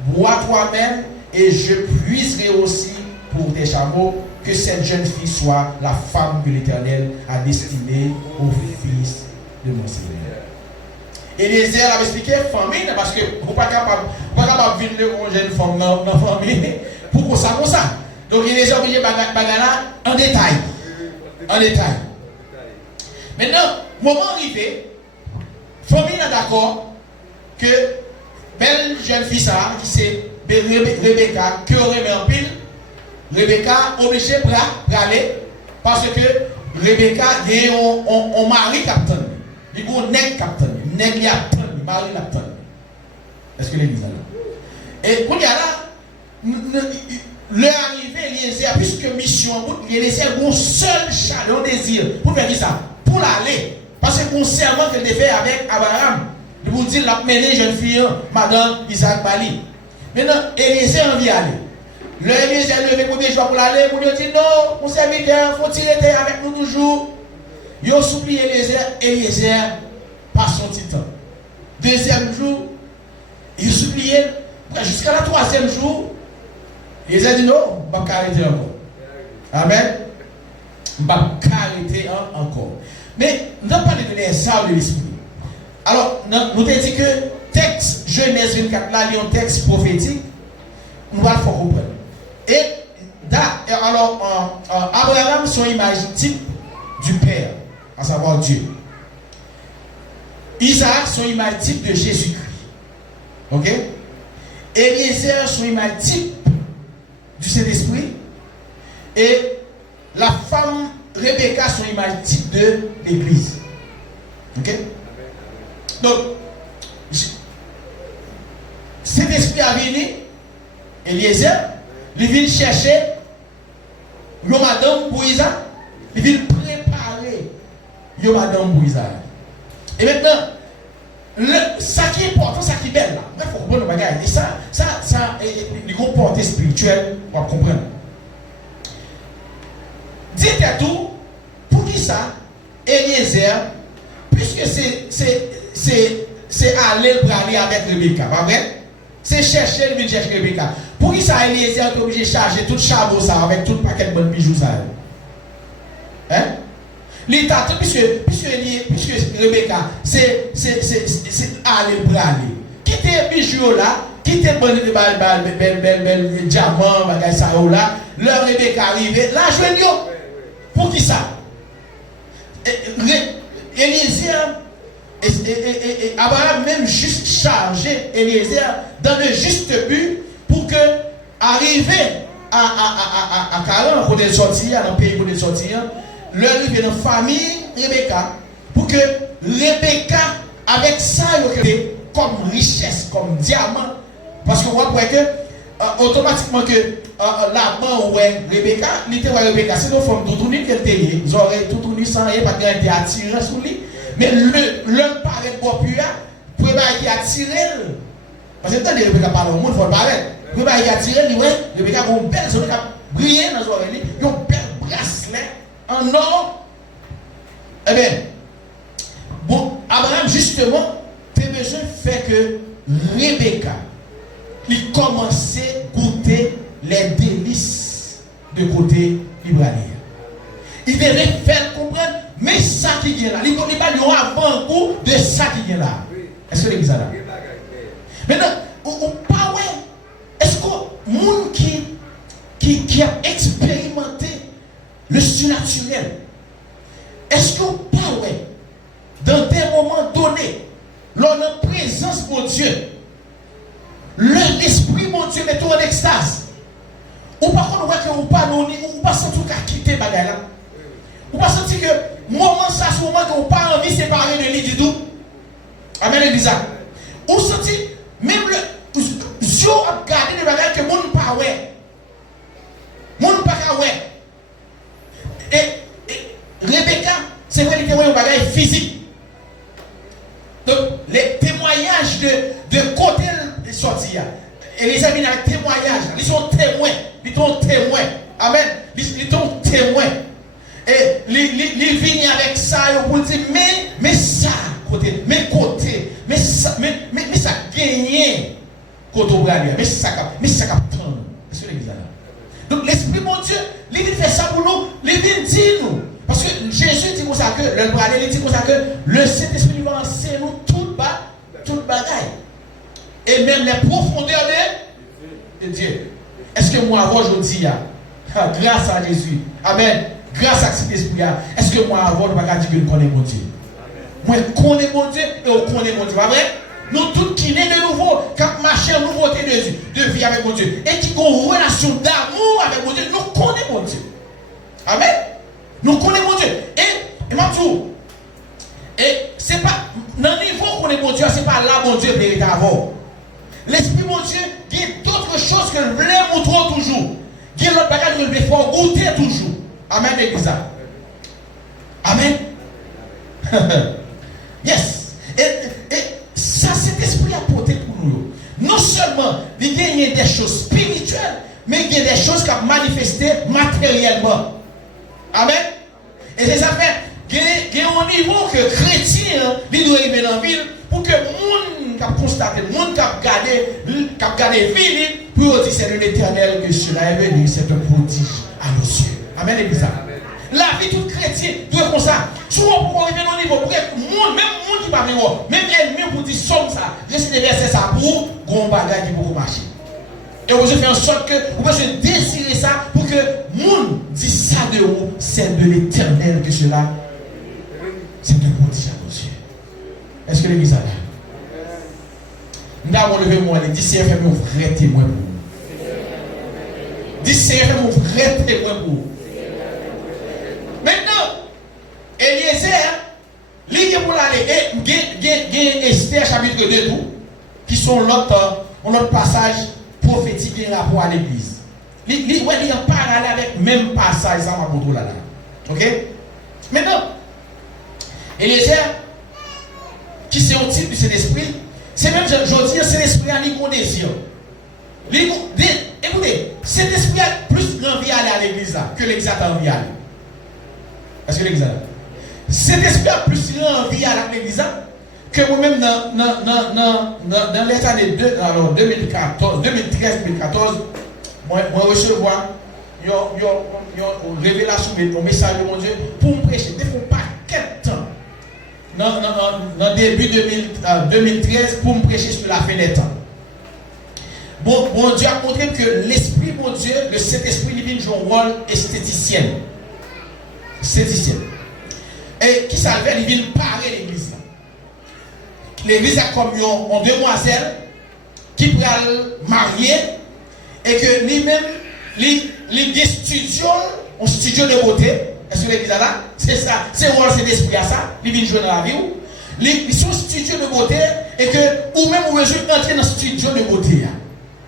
bois toi-même et je puiserai aussi pour tes chameaux, que cette jeune fille soit la femme que l'Éternel a destinée au fils de mon Seigneur. Eliezer avait expliqué famille parce que vous n'êtes pas capable de vivre une jeune femme dans la famille pour ça comme ça. Donc Eliezer a obligé bagala en détail. En détail. Maintenant, moment arrivé, famille est d'accord que belle jeune fille ça, qui c'est Rebecca, qui aurait mis en pile, Rebecca obligée pour aller parce que Rebecca est un mari capitaine. Il y a un nègre capitaine. Nègre capitaine, mari capitaine. Est-ce que l'église est là? Et quand il y a là, l'arrivée, Eliezer, puisque mission, Eliezer a un seul chaleur, désir pour faire ça, pour l'aller. Parce que c'est un serment qu'elle fait avec Abraham. De vous dire, la mener jeune fille, madame Isaac Bali. Maintenant, Eliezer a envie d'aller. Le Eliezer levé le premier jour pour l'aller, pour lui dire non, mon serviteur, faut-il être avec nous toujours? Il a supplié Eliezer par son petit temps. Deuxième jour, il a supplié jusqu'à la troisième jour. Eliezer dit non, je ne vais pas arrêter encore. Amen. Je ne vais pas arrêter encore. Mais nous avons parlé de l'essence de l'esprit. Alors, nous avons dit que texte Genèse 24 là, il y a un texte prophétique. Nous allons comprendre. Et alors, Abraham, son image type du Père, à savoir Dieu. Isaac, son image type de Jésus-Christ. Ok? Eliezer, son image type du Saint-Esprit. Et la femme Rebecca, son image type de l'Église. Ok? Donc, cet esprit a venu, Eliezer, il vient chercher le madame pour Isaac, il vient préparer le madame pour Isaac. Et maintenant, ça qui est important, ça qui est belle là, il faut comprendre le bagage. Et ça, le comportement spirituel, on va comprendre. Dites à tout, pour qui ça, Eliezer, puisque c'est aller pour aller avec Rebecca, pas vrai? C'est chercher, il vient chercher Rebecca. Pour qui ça, Eliezer est obligé de charger tout chameau ça avec tout paquet de bonnes bijoux ça? Hein? L'État, puisque Rebecca, c'est aller pour aller. Quittez bijoux là, quittez bel diamant, bagage ça là, leur Rebecca arrive, là, je veux pour qui ça? Eliezer, et Abraham même juste chargé Eliezer dans le juste but pour que arriver à Canaan, pour de sortir, dans le pays pour de sortir, leur arriver dans la famille Rebecca, pour que Rebecca, avec ça, comme richesse, comme diamant, parce qu'on voit que automatiquement que la main ouais Rebecca, littéralement Rebecca, c'est une femme tout tourné qu'elle était, ils auraient tout tourné sans rien, pas qu'elle était attirée sur lui. Mais l'homme paraît pour lui, pour qu'il attire. Parce que quand Rebecca parle au monde, il faut paraître. Pour qu'il attire, Rebecca a une belle zone qui a brillé dans les oreilles, il a un bel bracelet en or. Eh bien, bon, Abraham, justement, tes besoins fait que Rebecca, il commençait à goûter les délices de côté ibrahim. Il devait faire comprendre, mais ça qui vient là, il ne connaît pas le avant-goût de ça qui vient là. Est-ce que l'église est là? Maintenant, on pas ouais. Est-ce que le monde qui a expérimenté le surnaturel, est-ce qu'on pas ouais, dans des moments donnés, lors de présence de Dieu, l'esprit mon Dieu met tout en extase. Ou par contre, on voit qu'on pas ou pas sentir qu'à quitter bagay là. Ou pas sentir que moment ça, ce moment qu'on pas envie de séparer de lui du tout. Amen, l'église. Ou sentir même le Dieu a gardé des bagages que mon pas ouais. Mon pas ouais. Et Rebecca, c'est vrai qu'il y a un bagage physique. Donc, les témoignages de côté de sortie. Et les amis, les témoignages, ils sont témoins. Ils sont témoins. Amen. Ils sont témoins. Et ils viennent avec ça, ils vont dire, mais ça, côté, mais côté, mais ça gagné côté au bras, mais ça prendre. Est-ce que l'église là? Donc l'Esprit mon Dieu, il fait ça pour nous, il vient dire nous. Parce que Jésus dit comme ça que, le bras, il dit comme ça que le Saint-Esprit va enseigner nous toute bagaille. Et même les profondeurs de Dieu. Est-ce que moi, avant, je dis, grâce à Jésus, amen, grâce à cet esprit, est-ce que moi, avant, je ne vais pas dire que je connais mon Dieu? Moi, je connais mon Dieu et je connais mon Dieu. Pas vrai? Nous tous qui naissons de nouveau, qui marchons en nouveauté de vie avec mon Dieu, et qui ont une relation d'amour avec mon Dieu, nous connaissons mon Dieu. Amen. Nous connaissons mon Dieu. Et Matou, et c'est pas, dans le niveau qu'on est mon Dieu, c'est pas là mon Dieu véritable avant. L'Esprit mon Dieu, il y a d'autres choses que je voulais montrer toujours. Il y a l'autre bagage que je voulais faire goûter toujours. Amen, l'église. Amen. Yes. Et ça, cet esprit a porté pour nous. Non seulement il y a des choses spirituelles, mais il y a des choses qui ont manifesté matériellement. Amen. Et c'est ça fait, il y a un niveau que chrétien, il doit arriver dans la ville pour que les gens qui constaté, les gens qui ont gardé la vie, pour dire c'est de l'Éternel que cela est venu, c'est un prodige à nos yeux. Amen, l'église. La vie toute chrétienne doit être comme ça. Souvent, pour arriver au niveau, pour que même les gens qui parlent, même l'ennemi pour dire somme ça, laissez des versets ça pour qu'on bagaille qui pour marcher. Et vous fait en sorte que vous pouvez désirer ça pour que les gens disent ça de vous, c'est de l'Éternel que cela, c'est un prodige à nos yeux. Est-ce que l'église a là? Nous avons levé moi, les 10 fait mon vrai témoin pour vous. 10 fait mon vrai témoin pour vous. Maintenant, Eliezer, il pour l'aller, il y a Esther chapitre 2 tout, qui sont l'autre passage prophétique et rapport à l'église. Il y a un parallèle avec même passage, ça m'a montré là. Ok? Maintenant, Eliezer, qui c'est un type de cet esprit, c'est même, je dis, c'est l'esprit à l'icône désir. Écoutez, cet esprit a plus envie d'aller à l'église que l'église a envie d'aller. Est-ce que l'église a? Cet esprit a plus envie d'aller à l'église que vous-même dans les années 2014, 2013-2014, moi recevoir une révélation, un message de mon Dieu pour me prêcher. Il faut pas quelques temps. Dans début 2013 pour me prêcher sur la fin des temps. Bon Dieu a montré que l'esprit, mon Dieu, le Saint-Esprit divin joue un rôle esthéticien. Et qui s'appelle, il vient parer l'église. L'église a comme une demoiselle qui peut marier et que lui-même, il studio, un studio de beauté. Est-ce que l'église a là? C'est ça, c'est rôle, c'est l'esprit à ça. Il vient jouer dans la vie. Ils sont studio de beauté et que ou même vous pouvez entrer dans le studio de beauté.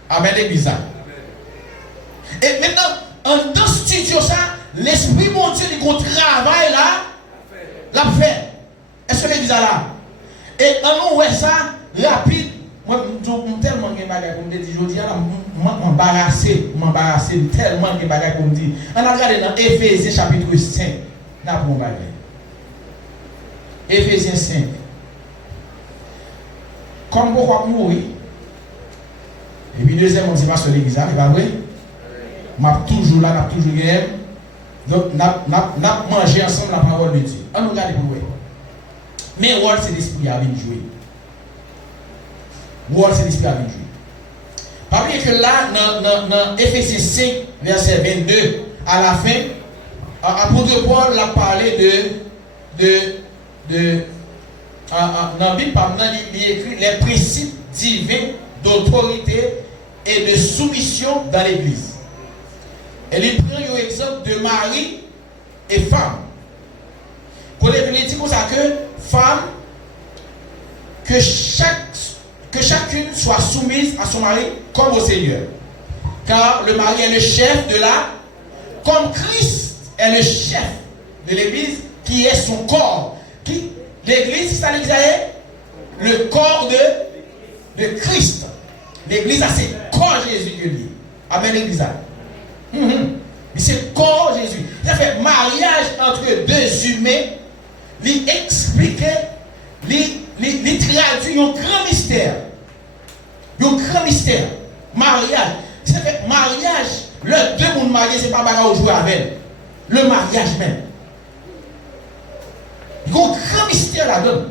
Amen, l'église. Et maintenant, dans ce studio, ça, l'esprit, mon Dieu, il travaille là, l'a fait. Est-ce que l'église a là? Et on voit ça rapide. Moi, je suis tellement de bagages comme je dis, je dis, m'embarrasser tellement de bagages comme je dis. On a regardé dans Éphésiens chapitre 5. N'a pas mon bagage. Éphésiens 5. Comme pourquoi mourir? Et puis deuxième, on dit pas sur l'église, c'est pas vrai? M'a toujours là, m'a toujours gagné. Donc, n'a mangé ensemble la parole de Dieu. On nous regarde pour voir. Mais rôle, c'est l'esprit à venir jouer. Rôle, c'est l'esprit à venir jouer. Pas oublier que là, dans Éphésiens 5, verset 22, à la fin, apôtre Paul a parlé dans la Bible, il écrit les principes divins d'autorité et de soumission dans l'église. Et il prend un exemple de mari et femme. Pour les dire comme ça que femme, que chacune soit soumise à son mari comme au Seigneur. Car le mari est le chef de comme Christ est le chef de l'église qui est son corps. L'église, c'est l'église, le corps de Christ. L'église, c'est le corps Jésus que lui. Amen, l'église. C'est le corps Jésus. Ça fait mariage entre deux humains. Il expliquait il traduit un grand mystère. Un grand mystère. Mariage. C'est fait mariage. Le deux mondes mariés, c'est pas bagarre au jouer avec. Le mariage même. Il y a un grand mystère là-dedans.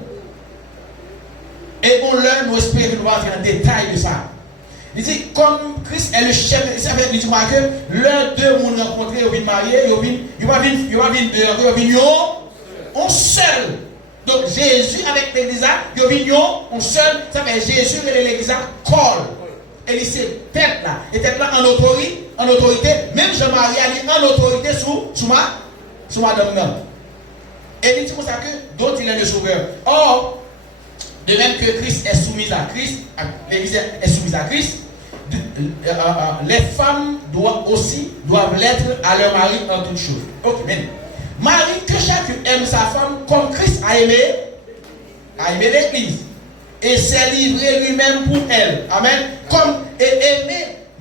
Et on leur nous espère nous va faire un détail de ça. Il dit, comme Christ est le chef, ça veut dire que l'un deux mondes rencontrés, ils viennent marier, ils vont venir dehors, ils viennent on seul. Donc Jésus avec l'église, ils viennent on seul, ça fait Jésus et l'église colle. Et il s'est tête là, et tête là en autorité, même Jean-Marie a en autorité sous madame là. Et il dit comme ça que d'autres il est le sauveur. Or, de même que Christ est soumis à Christ, l'église est soumise à Christ, les femmes doivent l'être à leur mari en toutes choses. Ok, mais Marie, que chacun aime sa femme comme Christ a aimé l'église. Et s'est livré lui-même pour elle. Amen. Comme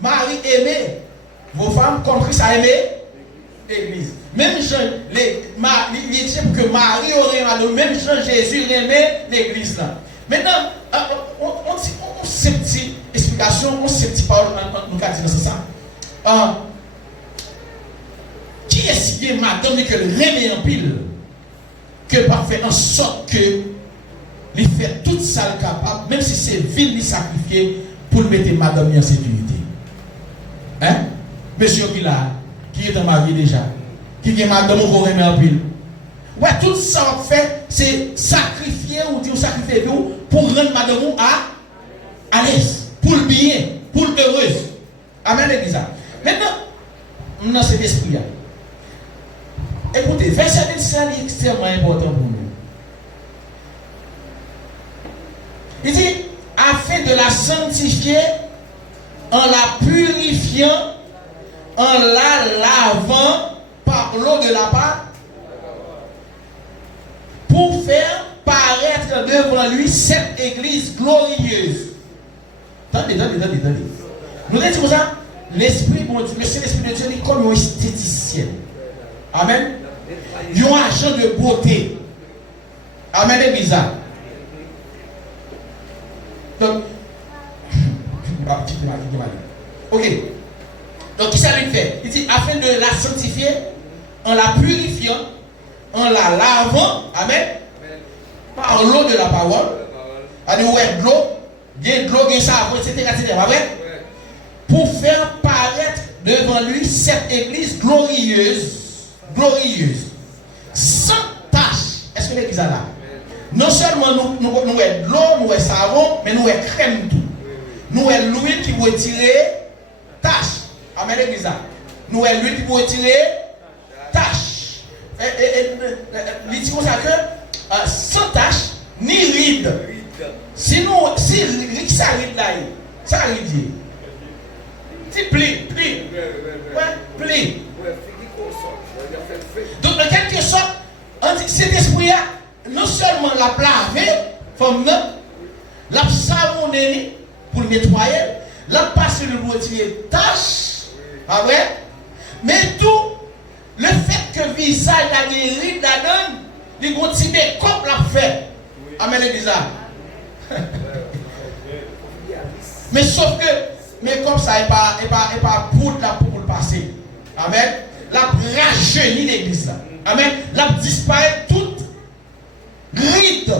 Marie aimait vos femmes comme Christ a aimé l'église. Même Jean, il dit que Marie aurait aimé, même Jean Jésus aimait l'église là. Maintenant, on sait petite explication, on sait petite parole, nous avons dit ça. Qui est-ce qui est madame que le remet en pile, que pas fait en sorte que il fait toute ça capable, même si c'est vil, il sacrifier pour mettre madame en sécurité. Hein? Monsieur Villa, qui est en marié déjà, qui est madame qu'on remet en pile. Ouais, tout ça on fait, c'est sacrifier ou dire sacrifier pour rendre madame à l'aise, pour le bien, pour l'heureuse. Amen, l'église. Maintenant, dans cet esprit-là, écoutez, verset 25 est extrêmement important pour nous. Il dit, afin de la sanctifier, en la purifiant, en la lavant par l'eau de la pâte, pour faire paraître devant lui cette église glorieuse. Attendez. Nous disons ça, l'esprit, bon Dieu, le Saint-Esprit de Dieu est comme un esthéticien. Amen. Il y a un agent de beauté. Amen, c'est bizarre. Donc, ok. Donc, qui ça lui fait? Il dit, afin de la sanctifier, en la purifiant, en la lavant, amen, par l'eau de la parole, c'est-à-dire, ouais, de l'eau, bien de l'eau, bien ça, etc., pour faire paraître devant lui cette église glorieuse, sans tâche. Est-ce que l'église est là? Non seulement nous avons de l'eau, nous avons savon, mais nous avons crème tout. Nous avons l'huile qui peut tirer tâche. Amen, l'église. Nous avons l'huile qui peut tirer tâche. Il dit comme ça que sans tâche, ni ride. Si ça ride là, ça ride. Si pli. Ouais, pli. Donc, en quelque sorte, cet esprit-là, non seulement la laver, comme la savonner pour nettoyer, la passer pour retirer tâches, mais tout, le fait que le visage a des rides là-dedans, il continue comme l'a fait. Amen, l'église. Mais sauf que, mais comme ça, il n'est pas poudre là pour le passer. Amen. La rajeunit l'église. Amen. La disparaît toute ride.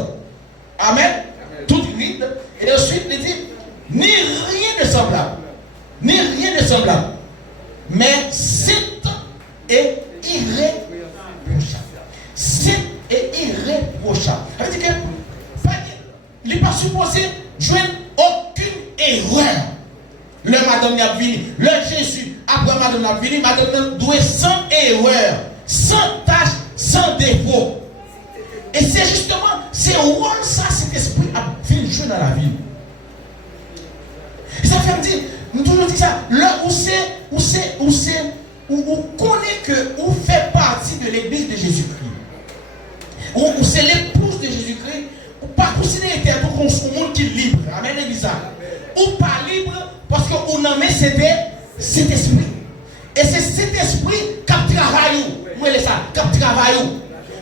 Amen. Toute ride. Et ensuite, il dit, ni rien de semblable. Ni rien de semblable. Mais sainte et irréprochable. Sainte et irréprochable. Ça veut dire que il n'est pas supposé jouer aucune erreur. Le madame n'a venu, le Jésus, après madame n'a venu, madame doit sans erreur, sans tâche, sans défaut. Et c'est justement, c'est rôle ça, cet esprit a fait jouer dans la vie. Et ça fait me dire, nous toujours dit ça, là où connaît que vous fait partie de l'église de Jésus-Christ. Où c'est l'épouse de Jésus-Christ, ou pas considérer que tout le monde qui est libre. Amen, l'église. Ou pas libre, parce que on en met cet esprit. Et c'est cet esprit qui travaille. Moi, c'est ça, qui travaille.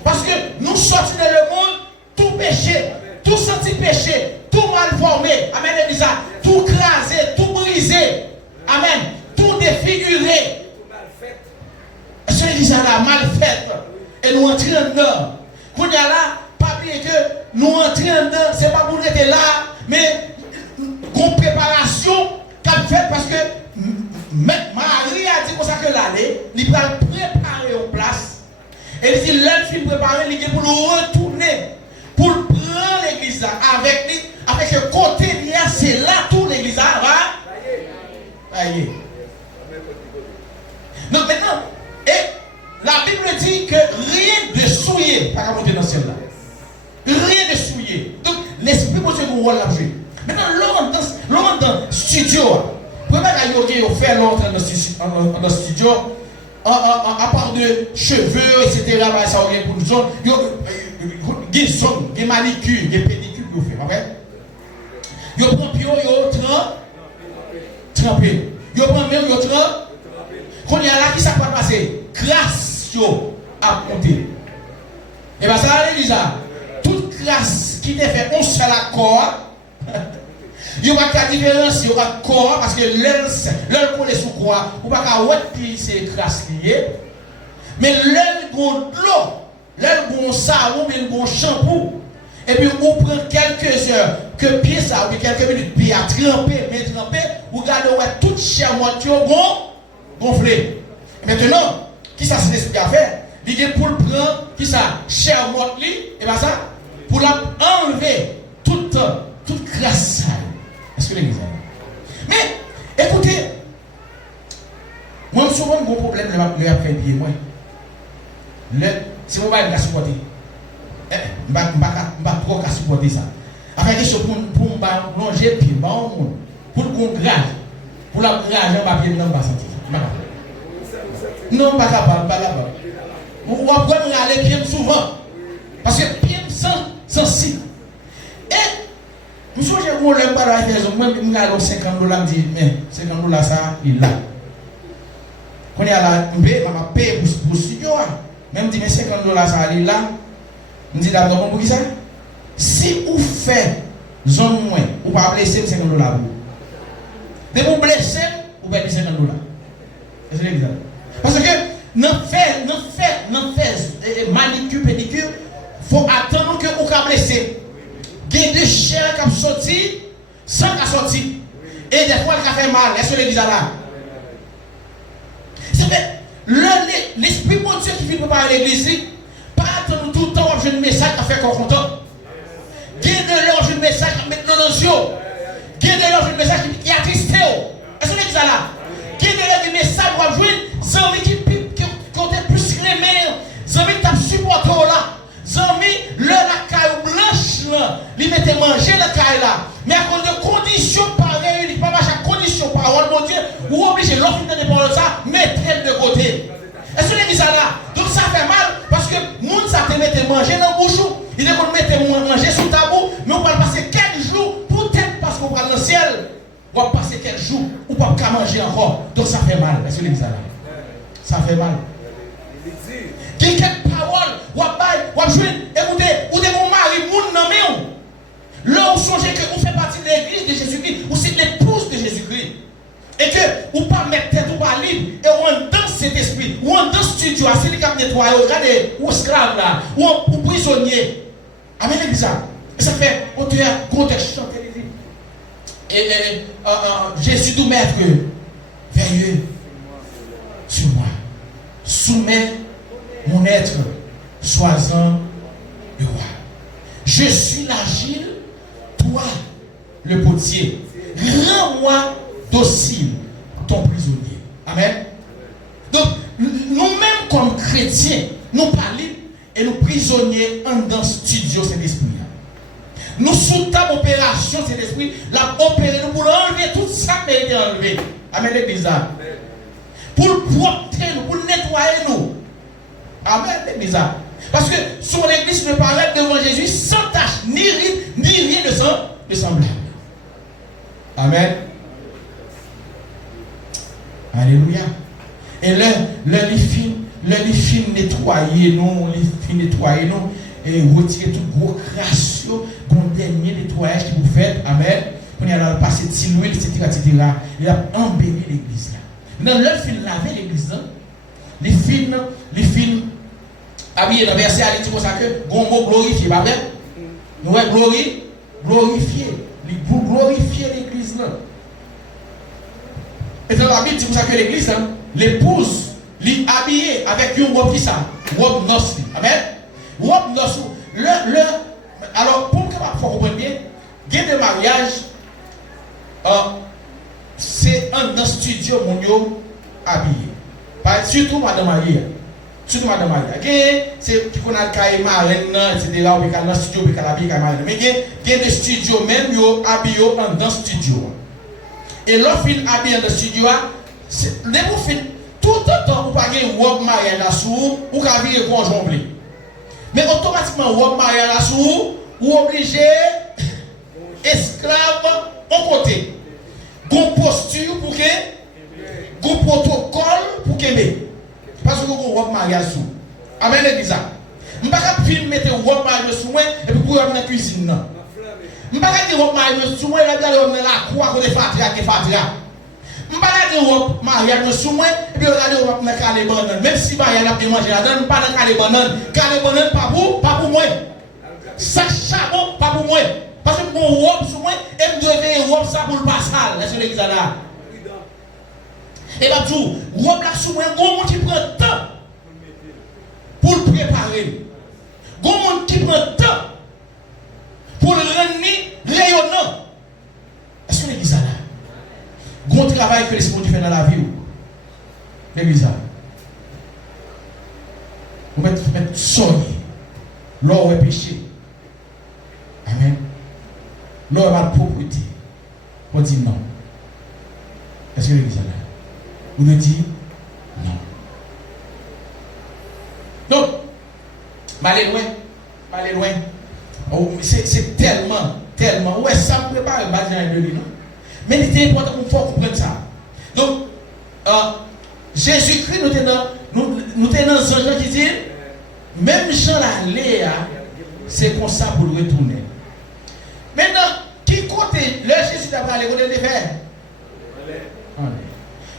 Parce que nous sortons dans le monde, tout péché, tout senti péché, tout mal formé, amen, l'église, tout crasé, tout brisé, amen, tout défiguré. C'est l'église là, mal faite. Et nous entrons dedans. Quand il y a là, pas oublier que nous entrons dedans, c'est pas pour être là, mais une préparation qu'a fait parce que Marie a dit comme ça que l'aller, il va préparer en place. Et il dit, l'homme fin préparer, il est pour le retourner, pour prendre l'église avec lui, avec le côté lien, c'est là tout l'église va. Aïe. Donc maintenant, et la Bible dit que rien de souillé par monter dans le ciel là. Rien de souillé. Donc l'esprit de Dieu vous l'a joué. Maintenant, l'homme dans le studio, vous pouvez faire l'autre dans le studio, à part de cheveux, etc. Ça aurait pour nous autres. Il y a des manicures, des pédicures que vous faites. Vous prenez pied, vous trempez. Vous prenez mieux, vous trempez. Quand il y a là, qui ça va passer? Grâce à monter. Et bien ça, l'église, toute grâce qui te fait un seul accord, il n'y a pas de différence, il y a corps, parce que l'un connaît sous quoi, ou pas qu'à outre qui c'est grâce liée, mais l'un bon de l'eau, l'un bon savon, mais le bon shampoo, et puis on prend quelques heures, que pied ça, ou quelques minutes, pied à tremper, mais tremper, vous regardez toute chair moitié gonflée. Maintenant, qui ça c'est l'esprit à faire? Il est pour le prendre, qui ça, chair moitié, et bien ça, pour enlever toute grâce. Est-ce que l'église est? Mais, écoutez, moi, souvent, mon problème, le a fait bien, moi. C'est mon bail qui a supporté. Je ne vais pas trop supporter ça. Après, question pour plonger, puis pour le grage, pour la grage, on va bien non pas sentir. Non, pas capable, pas capable. Vous apprenez à aller bien souvent. Parce que bien sensible. Et, je suis un peu de la raison. Moi, je me dis 50 $, je dis, mais 50 $, ça, il est là. Quand il y a là, je vais payer pour le studio. Même si 50 $, ça, il est là. Je dis, d'abord, pour qui ça? Si vous faites zone moins, vous ne pouvez pas blesser 50 $. Mais vous blessez, vous perdez 50 $. C'est l'exemple. Parce que, non fait manicure, pédicure, il faut attendre que vous soyez blessé. Il y a des chairs qui sont sortis sans qu'elles sortent. Et des fois, elles fait mal. Est-ce que l'église est là? C'est vrai. L'esprit de Dieu qui vient préparer l'église, pas attendre tout le temps où j'ai un message qui fait confrontant. Il y a de l'heure, j'ai un message qui met dans nos yeux. Il y a de l'heure, j'ai un message qui attriste. Est-ce que l'église est là? Il y a de l'heure, des messages pour jouer. Zami qui comptait plus les mains. Zami qui t'a supporté là. Zami, la caille blanche, il mettait manger la caille là. Mais à cause de conditions pareilles, il ne peut pas marcher à conditions parole, mon Dieu, ou obligé l'offre de parole ça, mettez-le de côté. Est-ce que l'église là? Donc ça fait mal parce que moun ça te mette manger dans le bouchon. Il est qu'on mette manger sous tabou, mais on va passer quelques jours, peut-être parce qu'on va dans le ciel. On va passer quelques jours, ou pas manger encore. Donc ça fait mal. Est-ce que l'église là? Ça fait mal. Quelques paroles, ou à jouer, écoutez, ou de mon mari, moun nan men. Là, vous songez que vous faites partie de l'église de Jésus-Christ, ou c'est l'épouse de Jésus-Christ. Et que vous pas mettre tête ou pas libre, et on dans cet esprit, ou on dans ce studio, c'est les cap nettoyer, regardez, ou esclave là, ou prisonnier. Amen, l'église ça. Et ça fait, auteur, contexte, chanter les livres. Et Jésus nous maître, veillez sur moi. Soumets mon être, sois-en le roi. Je suis l'agile, toi le potier. Rends-moi docile, ton prisonnier. Amen. Donc, nous-mêmes comme chrétiens, nous parlons et nous prisonniers en dans le studio cet esprit-là. Nous sous-table opération cet esprit, la opérer nous pour enlever tout ça qui a été enlevé. Amen, l'église. Pour le protéger nous, pour le nettoyer nous. Amen, l'église. Parce que sur l'église ne paraît devant Jésus sans tache, ni rien de semblable. Amen. Alléluia. Et le fin nettoyer nous, et retirer tout gros crash, bon dernier nettoyage que vous faites, amen. On y a passé de l'huile, etc., etc. Il a embelli l'église là. Dans le film laver l'église là, les films habillés dans le verset, il dit comme ça que, bon mot glorifié, pas vrai? Nous glorifier l'église là. Et dans la Bible, c'est pour ça que l'église, l'épouse, l'habillée avec une robe qui ça, robe noce. Amen. Robe noce. Alors, pour que vous compreniez bien, gain de mariage, c'est un studio mon habillé. Surtout madame Marie. Surtout madame Marie. C'est qu'on a le cahier marine, etc. Ou bien dans le studio, ou bien habillé marine. Mais il y a des studios même, habillés dans le studio. Et l'offre habillé dans le studio, les vous tout le temps, vous n'avez pas de robe mariage là-dessous, ou vous avez un conjoint. Mais automatiquement, robe mariage là-dessous, vous obligez esclave en côté. Gon posture pour que, gon protocole pour que, parce que vous avez robe mariage sous. Amen, l'église. Je ne peux pas mettre robe mariage sous moi et puis pour aller dans la cuisine. Je ne peux pas dire robe mariage sous moi et puis aller dans la cour à côté de Fatria. Je ne peux pas dire robe mariage sous moi et puis aller dans la calé banane. Même si mariage a bien mangé là-dedans, je ne peux pas dans la calé banane. Calé banane pas pour moi. Sac charbon pas pour moi. Parce que mon robe sur moi, elle me devait robe ça pour le passal. Est-ce que l'église là? Et bien, tout, robe là sur moi, gros monde qui prend temps pour le préparer. Gros monde qui prend temps pour le rendre rayonnant. Est-ce que l'église là? Gros travail que l'Esprit fait dans la vie. L'église là. Vous mettez soigner. L'or est péché. Amen. L'or est de propriété. On dit non. Est-ce que l'église est là? Vous me dites non. Donc, m'allez loin. Oh, c'est tellement. Ouais, ça me prépare le bâtiment de lui, non? Mais il était important pour faut comprendre ça. Donc, Jésus-Christ nous tenons dans un gens qui dit, même Jean l'allée, c'est comme ça pour le retourner. Maintenant, qui côté le Jésus t'a parlé, côté de faire?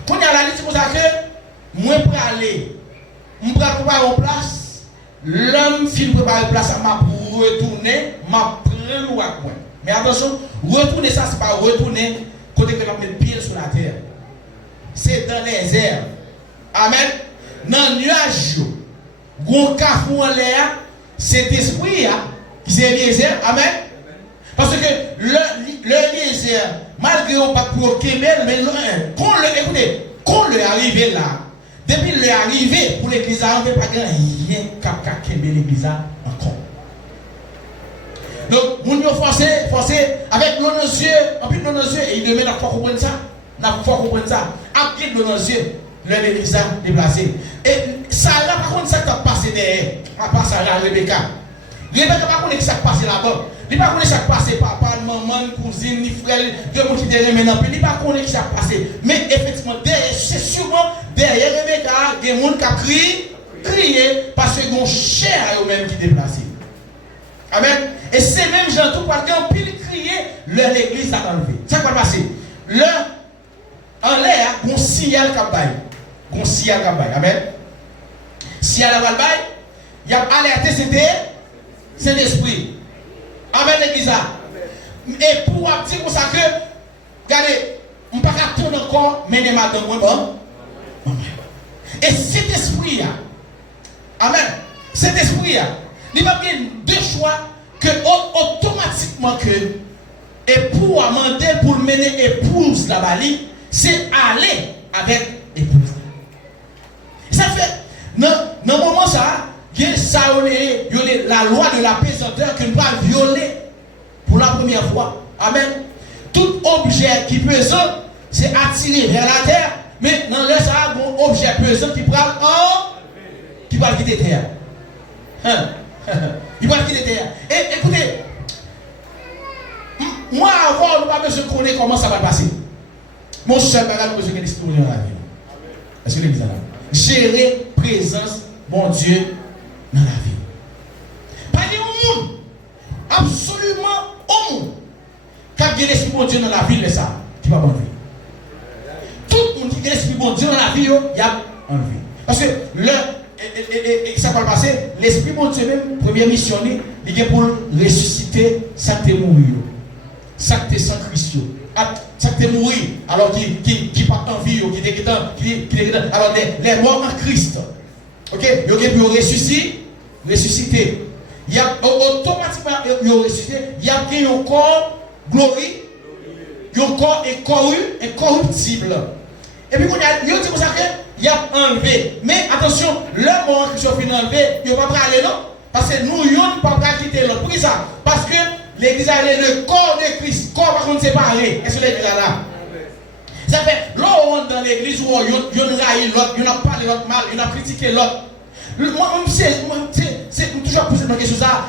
Quand il y a la liste, c'est pour ça que moi pour aller, je vais préparer en place, l'homme finit de préparer place, m'a pour retourner, m'a prendre ou à quoi. Mais attention, retourner ça, c'est pas retourner côté que l'on met le pied sur la terre. C'est dans les airs. Amen. Dans le nuage, gros cafou en l'air, cet esprit qui est Eliezer. Amen. Parce que le Eliezer, malgré on pas pour Kemel, mais quand le arrivé là, depuis le arrivé pour l'église, on ne peut pas rien qu'à Kemel l'église encore. Donc, on nous forcé avec l'eau dans les yeux, en plus de l'eau dans les yeux, et il demande à pouvoir comprendre ça. Après l'eau dans les yeux, l'église a déplacé. Et ça là, par contre, ça qui a passé derrière, à part ça, Rebecca. Rebecca, par contre, ça qui a passé là-bas. Il n'a pas connu ça qui passé, papa, maman, cousine, ni frère, de mon qui derrière maintenant. Il n'a pas connu ça qui passé. Mais effectivement, c'est sûrement derrière Rebecca, il y a des gens qui ont crié parce qu'ils ont cher à eux-mêmes qui déplacé. Amen. Et c'est même gens tout parce qu'en pile crié, l'église a enlevé. Ça va passer. En l'air, on signale qui signale qui amen. Signal à Valbaï, il y a alerté c'est l'esprit. Amen l'église. Et pour dire comme ça que, regardez, on ne peut pas tourner encore, mais les matins, bon. Et cet esprit, amen, cet esprit, il va bien deux choix que automatiquement que, et pour amender, pour mener épouse là-bas, c'est aller avec épouse. Ça fait, dans le moment ça, il y a la loi de la pesanteur que nous va violer pour la première fois. Amen. Tout objet qui pesant, c'est attiré vers la terre, mais dans le ça, un objet pesant qui va quitter terre. Il va quitter terre. Et écoutez, moi avant, nous n'avons pas besoin de connaître comment ça va passer. Mon cher bagage, nous avons besoin de l'histoire dans la vie. Est-ce que l'église a là? Gérer présence, bon Dieu, dans la vie. Pas dire Dieu dans la ville, c'est ça, qui va enlever. Tout le monde qui est l'esprit bon Dieu dans la vie, il y a enlevé. Parce que et ça va passer, l'esprit bon Dieu même, première mission, il est pour ressusciter ça qui est mort. Ça qui est sans Christ. Ça qui est mort, alors qui pas en vie, qui est alors les morts en Christ. Ok? Il y a pour ressusciter. Il y a automatiquement, il y a ressuscité, il y a un corps glorieux, un corps incorruptible. Et puis, il y a dit comme ça qu'il a enlevé. Mais attention, le mort qui sont enlevé, il ne va pas aller non. Parce que nous, ne pouvons pas quitter l'autre. Pourquoi ça? Parce que l'église est le corps de Christ. Corps par contre séparé. Est-ce que l'église est là? Ça fait, là on rentre dans l'église où on a raillé l'autre, on a parlé l'autre mal, on a critiqué l'autre. Moi, c'est toujours poser une question ça.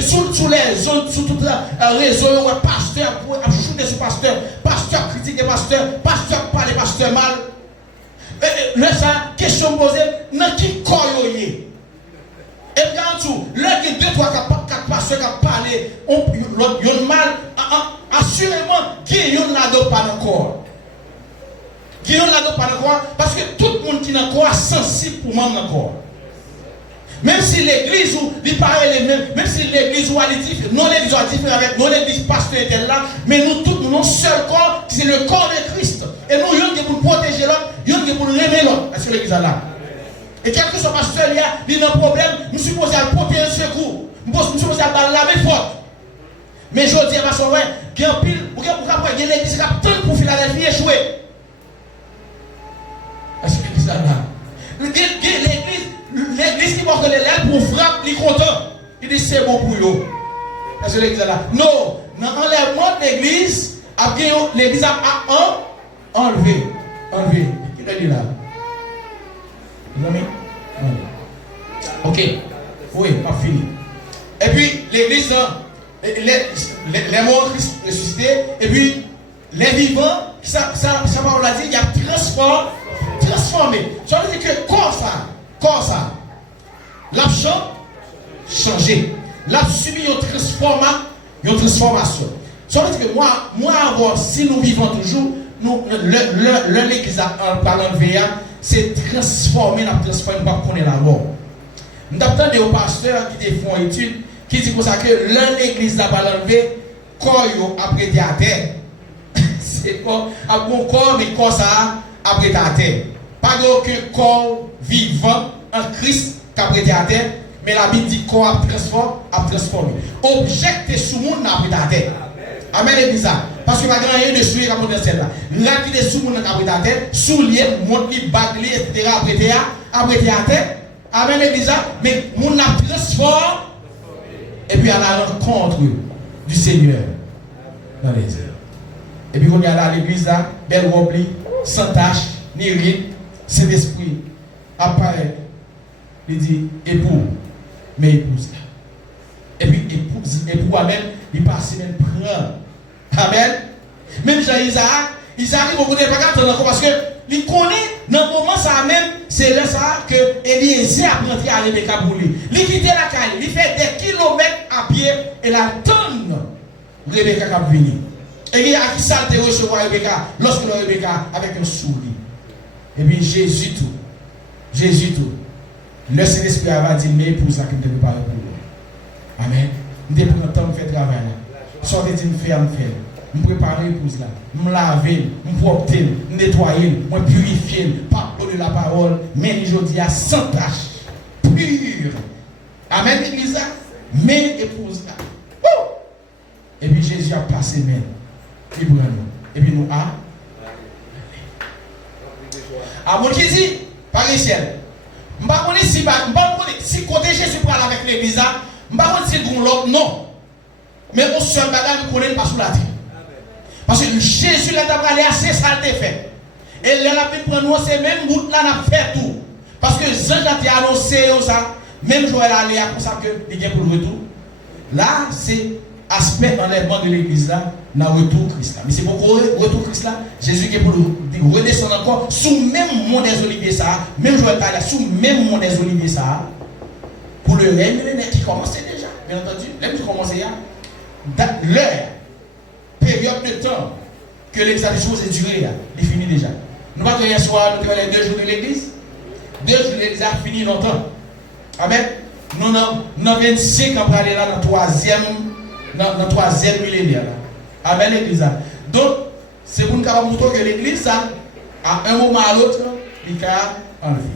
Sous les zones, sous tout le réseau, il y a un pasteur, pour ajouter sur pasteur critique des pasteurs, pasteur parle des pasteurs mal. Là, ça, question posée, dans qui corps il y a? Et puis en dessous, là, il y a 2, 3, 4 pasteurs qui parlent, il y a mal, assurément, qui y a là-dedans pas encore. Qui y a là-dedans pas encore, parce que tout le monde qui est dans le corps est sensible pour moi dans le corps. Même si l'église ou il paraît les mêmes, même si l'église ou elle est différente, non l'église est différente avec nous, l'église pasteur est là, mais nous tous, nous avons un seul corps, c'est le corps de Christ. Et nous, il y a pour protéger l'autre, il y a pour aimer l'autre. Est-ce que l'église est là? Et quel que soit pasteur, il y a un problème, nous sommes supposés porter un secours, nous sommes supposés la même faute. Mais je dis à ma soeur, il y a un pile, il y a l'église qui a tant pour Philadelphie échouer. Est-ce que l'église est là? L'église qui va reconnaître là pour frapper, il est content. Il dit c'est bon pour eux. Est-ce que l'église est là? Non, dans l'enlèvement de l'église, l'église a enlevé. Qui l'a dit là? Vous avez? Ok. Oui, pas fini. Et puis l'église, les morts ressuscités, et puis les vivants, ça on l'a dit, il y a transformé. Ça veut dire que comme ça, l'a changé. L'a subi une transformation. Ça veut dire que moi avoir, si nous vivons toujours, l'église par l'enlevé, c'est transformer, pas qu'on est la mort. Nous avons des pasteurs qui font études, qui disent ça que l'église n'a pas l'enlevé, corps a prêté à terre. C'est pas un bon corps, mais corps ça a prêté à terre. Pas aucun corps vivant en Christ qui a prêté à terre, mais la Bible dit corps a transformé. Objecté sous le monde a prêté à terre. Amen, l'église. Parce que pas grand rien de souiller comme on celle-là. Là qui est sous le monde a prêté à terre, soulier, montre, bague, etc. a prêté à terre. Amen, l'église. Mais le monde a transformé. Et puis à la rencontre du Seigneur dans les airs. Et puis on y a là l'église là, belle remplie, sans tache, ni rien, c'est l'esprit. Apparaît, il dit époux, mais épouse là. Et puis époux Amen, il passe même prend. Amen. Même Jean-Isaac, Isaac, vous ne pouvez pas attendre parce que il connaît dans le moment ça même, c'est là ça que Eliezer a rentré à Rebecca pour lui. Il quitte la caille, il fait des kilomètres à pied et la tonne Rebecca a venu. Et il y a qui ça te recevoir Rebecca lorsque Rebecca avec un sourire. Et puis Jésus tout. Le Saint-Esprit va dire mais épouse là qui me prépare pour vous. Amen. Je prends le temps de faire travail là. Sortez d'une ferme faire. Je prépare l'épouse là. Je laver, je propter, je nettoyer, je purifier, pardonner la parole, mais je dis à sans tâche, pure. Amen, l'église là. Mais épouse là. Et puis Jésus a passé même. Il prend nous. Et puis nous a. À mon qui dit, par le ciel. Je ne sais pas si côté Jésus parle avec l'église, je ne sais pas si c'est l'autre, non. Mais on se bagage ne connaît pas sous la terre. Parce que Jésus l'a d'abord assez saleté fait. Et là, la Bible prend nous, c'est même route là, n'a fait tout. Parce que Jean a annoncé ça, même Joël a allé à pour ça que il vient pour le retour. Là, c'est aspect enlèvement de l'église là, dans le retour Christ là. Mais c'est pour le retour Christ là, Jésus qui est pour redescendre encore sous même mont des Oliviers ça, même Joël a sous même mont des Oliviers ça, pour le règne millénaire qui commençait déjà, bien entendu. Même qui commençait là, l'heure période de temps que l'examen des choses est duré, il est fini déjà. Nous ne pouvons pas hier soir, nous avons les 2 jours de l'église. 2 jours de l'église a fini longtemps. Amen. Nous avons 25 ans pour aller là dans le 3e millénaire. Amen, l'église. Donc, c'est pour nous montrer que l'église, à un moment à l'autre, il a enlevé.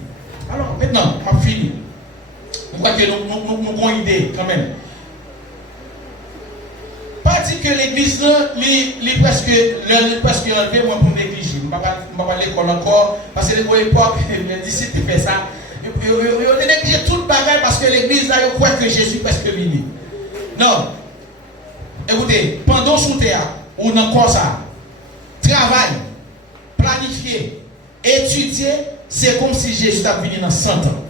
Alors, maintenant, on a fini. Je crois que nous avons une idée quand même. Pas dire que l'église, est presque enlevé, moi, pour négliger. Je ne vais pas l'école encore, parce que l'époque, les disciples fait ça. Ils ont négligé toute bagaille parce que l'église, là, ils croient que Jésus est presque venu. Non. Écoutez, pendant sous terre, ou dans quoi ça, travail, planifier, étudier, c'est comme si Jésus a venu dans 100 ans.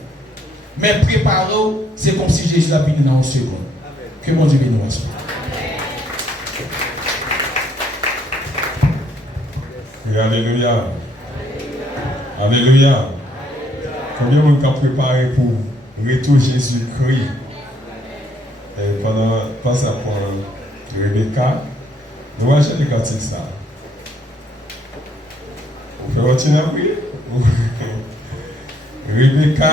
Mais préparer, c'est comme si Jésus a venu dans 1 seconde. Que mon Dieu bénisse. Alléluia. Alléluia. Combien de monde a préparé pour retour Jésus-Christ pendant ça pour Rebecca? Nous voyons quand il ça. Vous faites votre prière? Rebecca,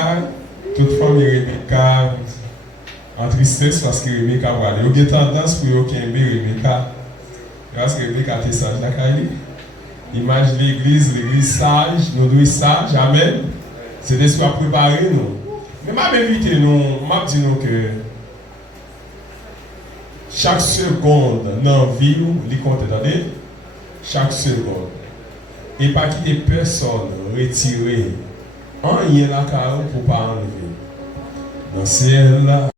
toute famille Rebecca en tristesse parce que Rebecca va aller. Il y a tendance pour aucun Rebecca. Parce que Rebecca était sage la Kaili. Image l'église sage, nous devons sage, amen. C'est de ce qu'on a préparé nous. Mais je vais inviter nous, je vais dire que chaque seconde dans la vie, il compte attendez, chaque seconde. Et pas quitter personne retirer en rien la carrière pour ne pas enlever. Dans ciel là.